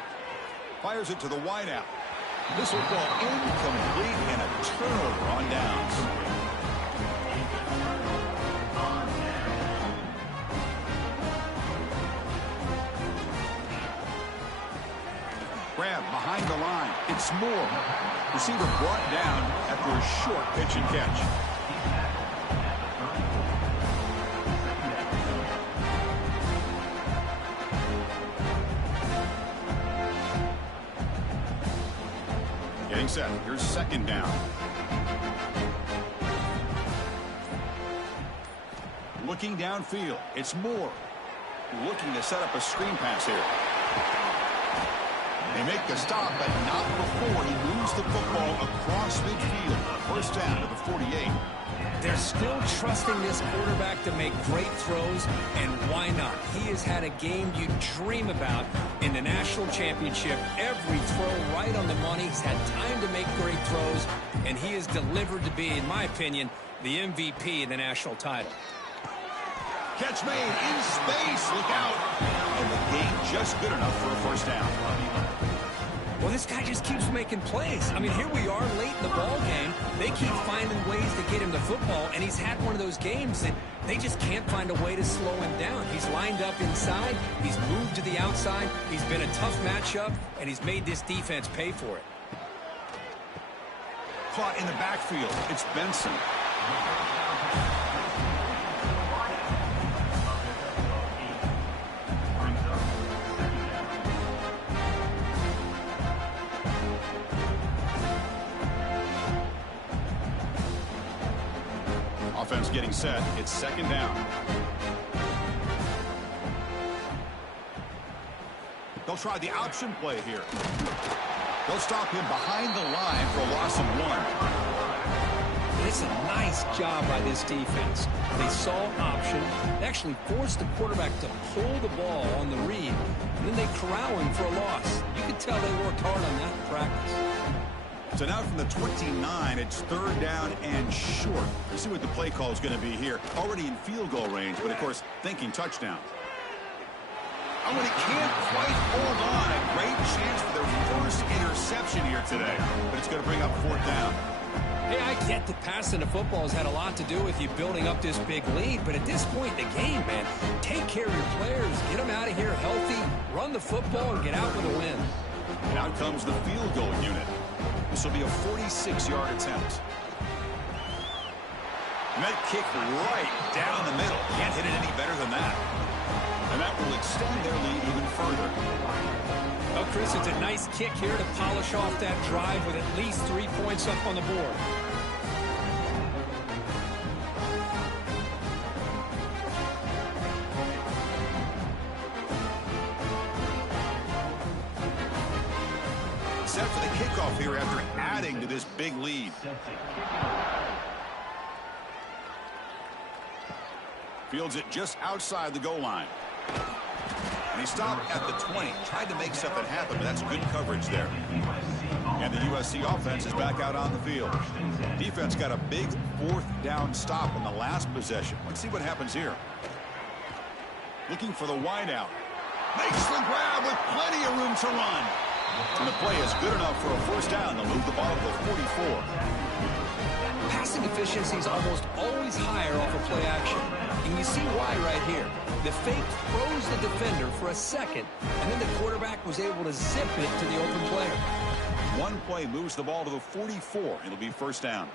Fires it to the wideout. This will go incomplete and a turnover on downs. Grab behind the line. It's Moore. Receiver brought down after a short pitch and catch. Getting set. Here's second down. Looking downfield. It's Moore. Looking to set up a screen pass here. They make the stop, but not before before he moves the football across midfield. First down to the 48. They're still trusting this quarterback to make great throws, and why not? He has had a game you dream about in the national championship. Every throw right on the money. He's had time to make great throws, and he has delivered to be, in my opinion, the MVP of the national title. Catch made in space. Look out. And the game just good enough for a first down. Well, this guy just keeps making plays. I mean, here we are late in the ball game. They keep finding ways to get him the football, and he's had one of those games that they just can't find a way to slow him down. He's lined up inside. He's moved to the outside. He's been a tough matchup, and he's made this defense pay for it. Caught in the backfield. It's Benson. Offense getting set. It's second down. They'll try the option play here. They'll stop him behind the line for a loss of 1. It's a nice job by this defense. They saw option. They actually forced the quarterback to pull the ball on the read, and then they corral him for a loss. You could tell they worked hard on that in practice. So now from the 29, it's third down and short. Let's see what the play call is going to be here. Already in field goal range, but of course thinking touchdown. Oh, and he can't quite hold on. A great chance for their first interception here today, but it's going to bring up fourth down. Hey, I get that passing the football has had a lot to do with you building up this big lead, but at this point in the game, man, take care of your players, get them out of here healthy, run the football, and get out with a win. And out comes the field goal unit. This will be a 46-yard attempt. And that kick right down the middle. Can't hit it any better than that. And that will extend their lead even further. Well, Chris, it's a nice kick here to polish off that drive with at least 3 points up on the board. Set for the kickoff here after adding to this big lead. Fields it just outside the goal line. And he stopped at the 20. Tried to make something happen, but that's good coverage there. And the USC offense is back out on the field. Defense got a big fourth down stop in the last possession. Let's see what happens here. Looking for the wideout. Makes the grab with plenty of room to run. And the play is good enough for a first down to move the ball to the 44. Passing efficiency is almost always higher off of play action. And you see why right here. The fake throws the defender for a second, and then the quarterback was able to zip it to the open player. One play moves the ball to the 44. It'll be first down.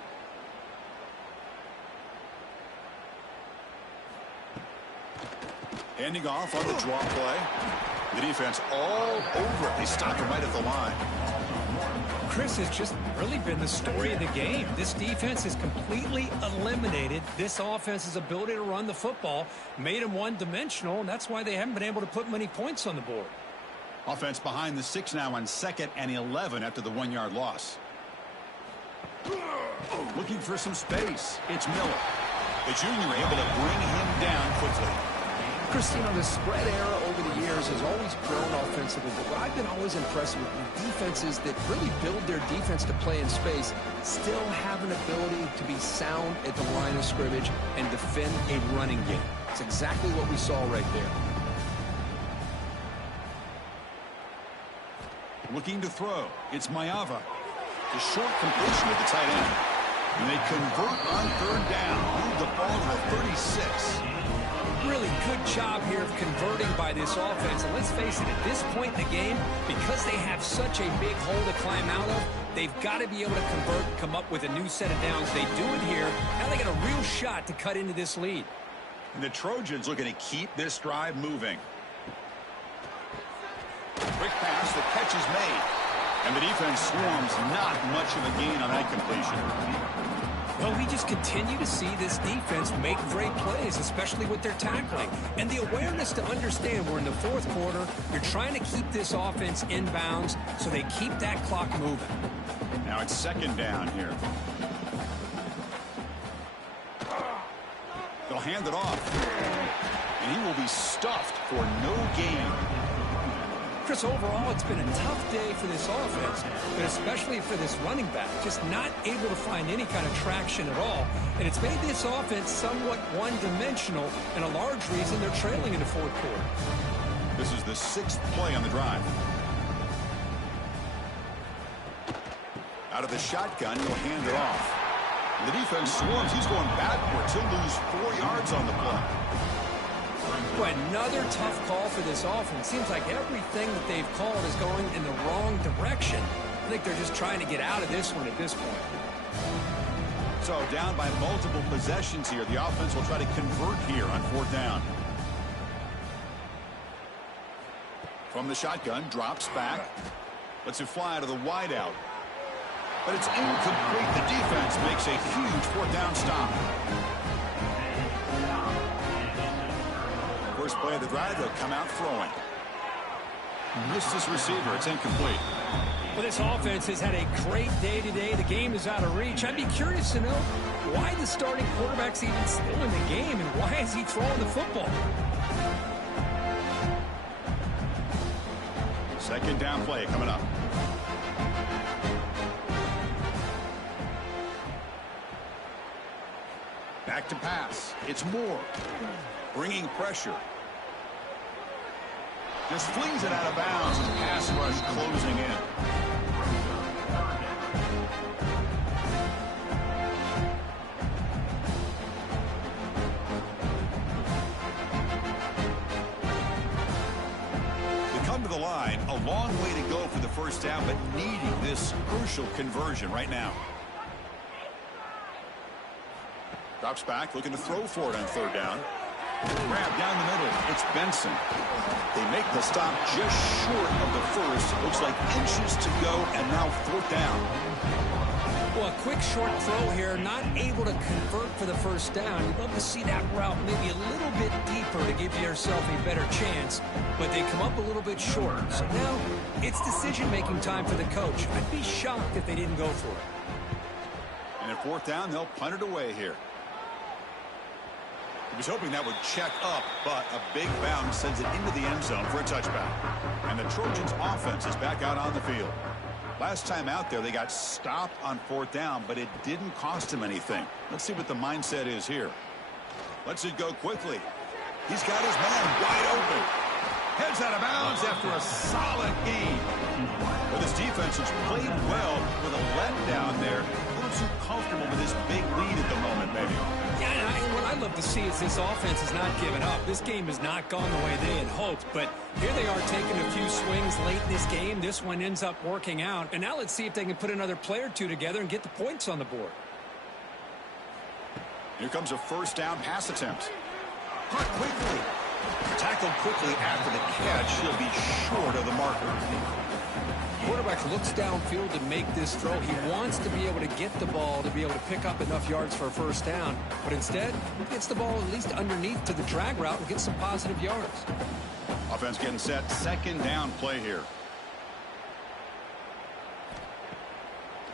Handing off on the draw play. The defense all over it. They stop him right at the line. Chris, has just really been the story of the game. This defense has completely eliminated this offense's ability to run the football, made them one-dimensional, and that's why they haven't been able to put many points on the board. Offense behind the 6 now on 2nd and 11 after the 1-yard loss. Looking for some space. It's Miller. The junior able to bring him down quickly. Christine, the spread era over the years has always grown offensively, but what I've been always impressed with defenses that really build their defense to play in space still have an ability to be sound at the line of scrimmage and defend a running game. It's exactly what we saw right there. Looking to throw. It's Mayava. The short completion at the tight end. And they convert on third down. Move the ball to the 36. Really good job here of converting by this offense. And let's face it, at this point in the game, because they have such a big hole to climb out of, they've got to be able to convert and come up with a new set of downs. They do it here. Now they got a real shot to cut into this lead. And the Trojans looking to keep this drive moving. Quick pass, the catch is made. And the defense swarms, not much of a gain on that completion. Well, we just continue to see this defense make great plays, especially with their tackling. And the awareness to understand we're in the fourth quarter, you're trying to keep this offense in bounds so they keep that clock moving. Now it's second down here. They'll hand it off. And he will be stuffed for no gain. Chris, overall, it's been a tough day for this offense, but especially for this running back. Just not able to find any kind of traction at all. And it's made this offense somewhat one-dimensional, and a large reason they're trailing in the fourth quarter. This is the 6th play on the drive. Out of the shotgun, he'll hand it off. The defense swarms. He's going backwards. He'll lose 4 yards on the play. Boy, another tough call for this offense. Seems like everything that they've called is going in the wrong direction. I think they're just trying to get out of this one at this point. So down by multiple possessions here. The offense will try to convert here on 4th down. From the shotgun, drops back. Lets it fly to the wideout. But it's incomplete. The defense makes a huge 4th down stop. First play of the drive, they'll come out throwing. Missed his receiver. It's incomplete. Well, this offense has had a great day today. The game is out of reach. I'd be curious to know why the starting quarterback's even still in the game and why is he throwing the football? Second down play coming up. Back to pass. It's Moore. Bringing pressure. Just flings it out of bounds. And pass rush closing in. They come to the line. A long way to go for the first down, but needing this crucial conversion right now. Drops back, looking to throw for it on 3rd down. Grab down the middle. It's Benson. They make the stop just short of the first. Looks like inches to go, and now 4th down. Well, a quick short throw here, not able to convert for the first down. You'd love to see that route maybe a little bit deeper to give yourself a better chance, but they come up a little bit short. So now it's decision-making time for the coach. I'd be shocked if they didn't go for it. And at 4th down, they'll punt it away here. He was hoping that would check up, but a big bounce sends it into the end zone for a touchback. And the Trojans offense is back out on the field. Last time out there, they got stopped on 4th down, but it didn't cost him anything. Let's see what the mindset is here. Lets it go quickly. He's got his man wide open. Heads out of bounds after a solid game. But this defense has played well with a letdown there. A little too comfortable with this big lead at the moment, maybe. Yeah, and what I'd love to see is this offense has not given up. This game has not gone the way they had hoped, but here they are taking a few swings late in this game. This one ends up working out, and now let's see if they can put another play or two together and get the points on the board. Here comes a first down pass attempt. Caught quickly. Tackled quickly after the catch. He'll be short of the marker. Quarterback looks downfield to make this throw. He wants to be able to get the ball to be able to pick up enough yards for a first down, but instead he gets the ball at least underneath to the drag route and gets some positive yards. Offense getting set. Second down play here.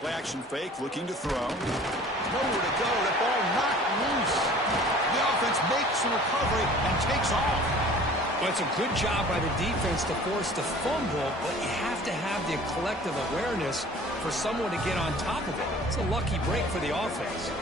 Play action fake, looking to throw. Nowhere to go. The ball knocked loose. The offense makes the recovery and takes off. Well, it's a good job by the defense to force the fumble, but you have to have the collective awareness for someone to get on top of it. It's a lucky break for the offense.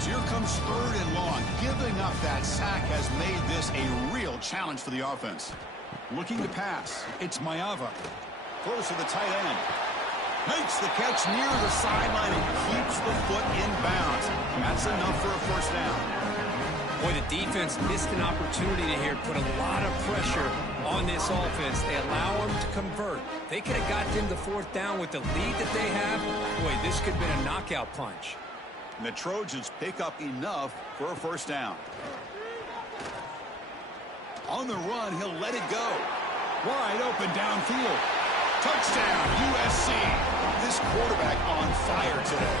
So here comes 3rd and long. Giving up that sack has made this a real challenge for the offense. Looking to pass. It's Maeva. Throws to the tight end. Makes the catch near the sideline and keeps the foot in bounds. That's enough for a first down. Boy, the defense missed an opportunity to here put a lot of pressure on this offense. They allow them to convert. They could have got them to 4th down with the lead that they have. Boy, this could have been a knockout punch. And the Trojans pick up enough for a first down. On the run, he'll let it go. Wide open downfield. Touchdown, USC. This quarterback on fire today.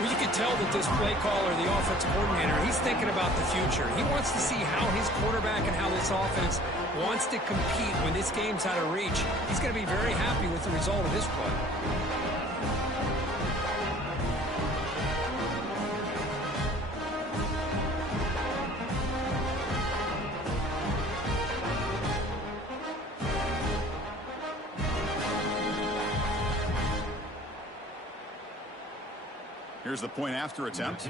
Well, you can tell that this play caller, the offensive coordinator, he's thinking about the future. He wants to see how his quarterback and how this offense wants to compete when this game's out of reach. He's going to be very happy with the result of this play. Here's the point after attempt.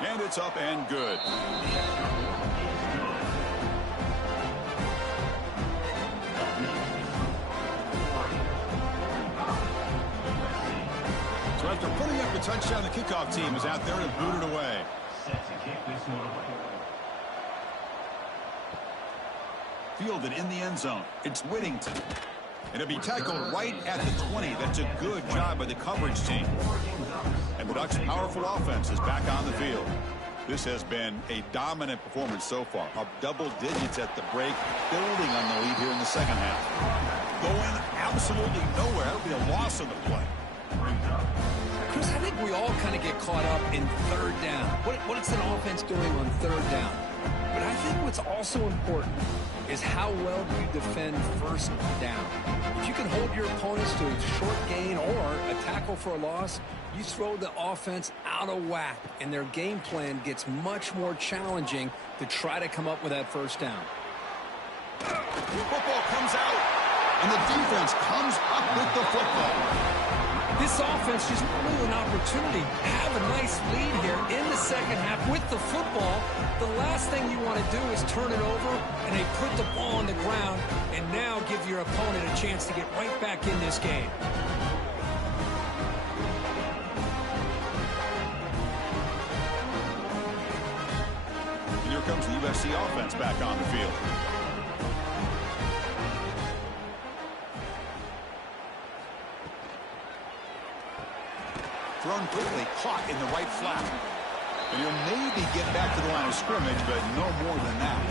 And it's up and good. So after putting up a touchdown, the kickoff team is out there to boot it away. Fielded in the end zone. It's Whittington. And it'll be tackled right at the 20. That's a good job by the coverage team. And the Ducks' powerful offense is back on the field. This has been a dominant performance so far. Up double digits at the break, building on the lead here in the second half. Going absolutely nowhere. That'll be a loss of the play. Chris, I think we all kind of get caught up in third down. What's an offense doing on third down? But I think what's also important is how well do you defend first down. If you can hold your opponents to a short gain or a tackle for a loss, you throw the offense out of whack, and their game plan gets much more challenging to try to come up with that first down. Football comes out, and the defense comes up with the football. This offense just blew an opportunity to have a nice lead here in the second half with the football. The last thing you want to do is turn it over, and they put the ball on the ground and now give your opponent a chance to get right back in this game. And here comes the USC offense back on the field. Thrown quickly, caught in the right flap. And he'll maybe get back to the line of scrimmage, but no more than that.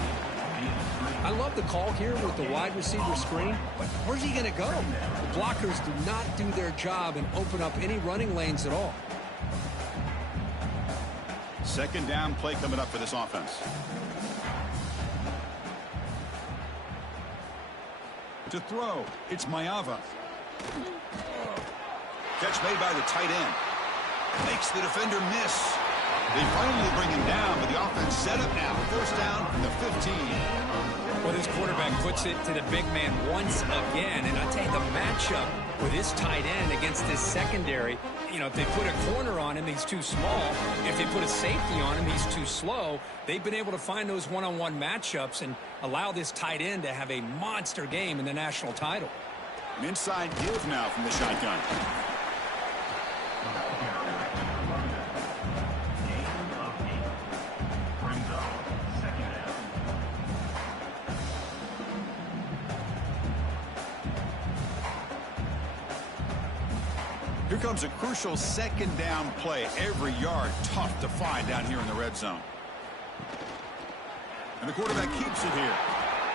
I love the call here with the wide receiver screen, but where's he going to go? The blockers do not do their job and open up any running lanes at all. Second down play coming up for this offense. To throw, it's Mayava. Catch made by the tight end. Makes the defender miss. They finally bring him down, but the offense set up now. First down from the 15. Well, this quarterback puts it to the big man once again. And I tell you, the matchup with his tight end against this secondary, you know, if they put a corner on him, he's too small. If they put a safety on him, he's too slow. They've been able to find those one-on-one matchups and allow this tight end to have a monster game in the national title. An inside give now from the shotgun. Here comes a crucial second down play. Every yard tough to find down here in the red zone. And the quarterback keeps it here.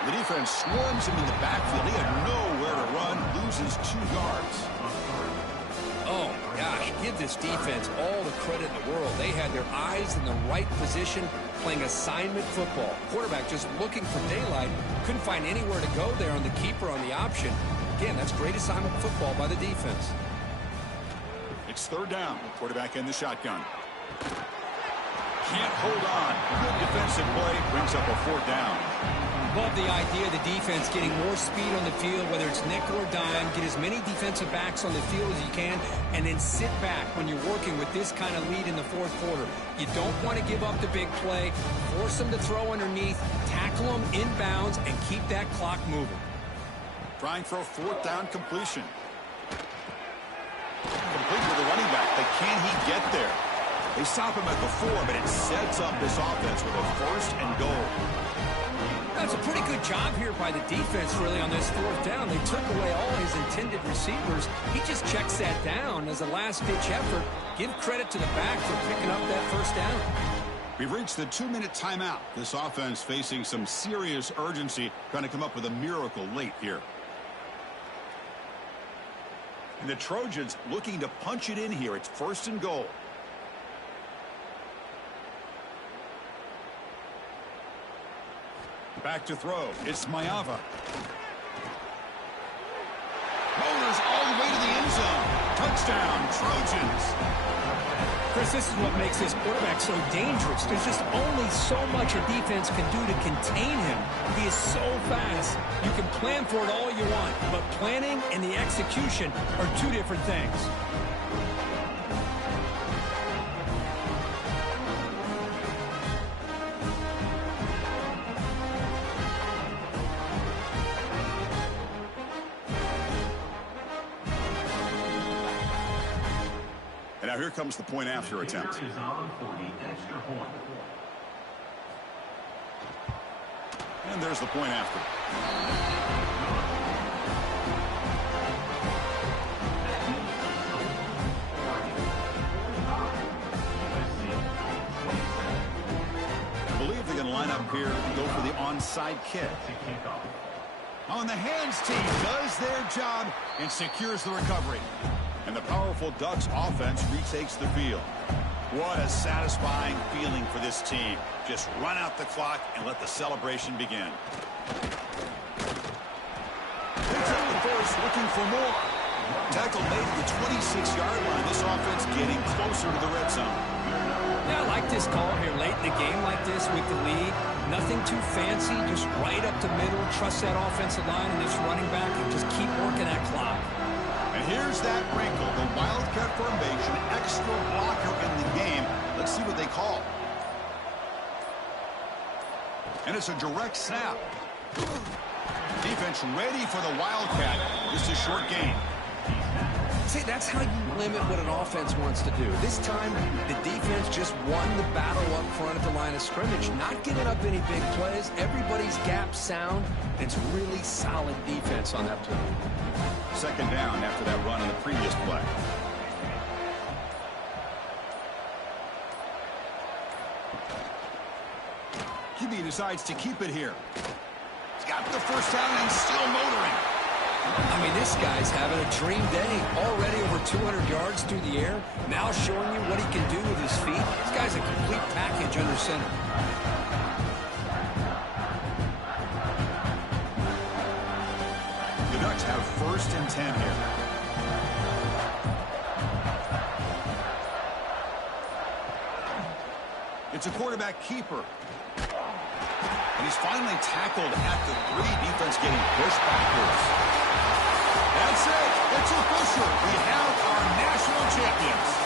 The defense swarms him in the backfield. He had nowhere to run, loses 2 yards. Oh, gosh, give this defense all the credit in the world. They had their eyes in the right position, playing assignment football. Quarterback just looking for daylight. Couldn't find anywhere to go there on the keeper on the option. Again, that's great assignment football by the defense. It's third down. Quarterback in the shotgun. Can't hold on. Good defensive play. Brings up a fourth down. Love the idea of the defense getting more speed on the field, whether it's nickel or dime. Get as many defensive backs on the field as you can, and then sit back when you're working with this kind of lead in the fourth quarter. You don't want to give up the big play. Force them to throw underneath. Tackle them inbounds and keep that clock moving. Trying for a fourth down completion. Complete with the running back, but can he get there? They stop him at the 4, but it sets up this offense with a first and goal. That's a pretty good job here by the defense, really, on this fourth down. They took away all his intended receivers. He just checks that down as a last-ditch effort. Give credit to the back for picking up that first down. We've reached the 2-minute timeout. This offense facing some serious urgency, trying to come up with a miracle late here. And the Trojans looking to punch it in here. It's 1st and goal. Back to throw. It's Mayava. Motors all the way to the end zone. Touchdown, Trojans. Chris, this is what makes this quarterback so dangerous. There's just only so much a defense can do to contain him. He is so fast. You can plan for it all you want, but planning and the execution are two different things. Now here comes the point after attempt. And there's the point after. I believe they're going to line up here and go for the onside kick. On the hands team does their job and secures the recovery. And the powerful Ducks offense retakes the field. What a satisfying feeling for this team. Just run out the clock and let the celebration begin. Picks up the first, looking for more. Tackle made at the 26-yard line. This offense getting closer to the red zone. Yeah, I like this call here late in the game like this with the lead. Nothing too fancy, just right up the middle. Trust that offensive line and this running back and just keep working that clock. And here's that wrinkle, the Wildcat formation, extra blocker in the game. Let's see what they call. And it's a direct snap. Defense ready for the Wildcat. Just a short gain. See, that's how you limit what an offense wants to do. This time, the defense just won the battle up front at the line of scrimmage, not giving up any big plays. Everybody's gap sound. It's really solid defense on that play. 2nd down after that run in the previous play. QB decides to keep it here. He's got the first down and still motoring. I mean, this guy's having a dream day. Already over 200 yards through the air. Now showing you what he can do with his feet. This guy's a complete package under center. The Ducks have 1st and 10 here. It's a quarterback keeper. And he's finally tackled at the 3. Defense getting pushed backwards. That's it. It's official. We have our national champions.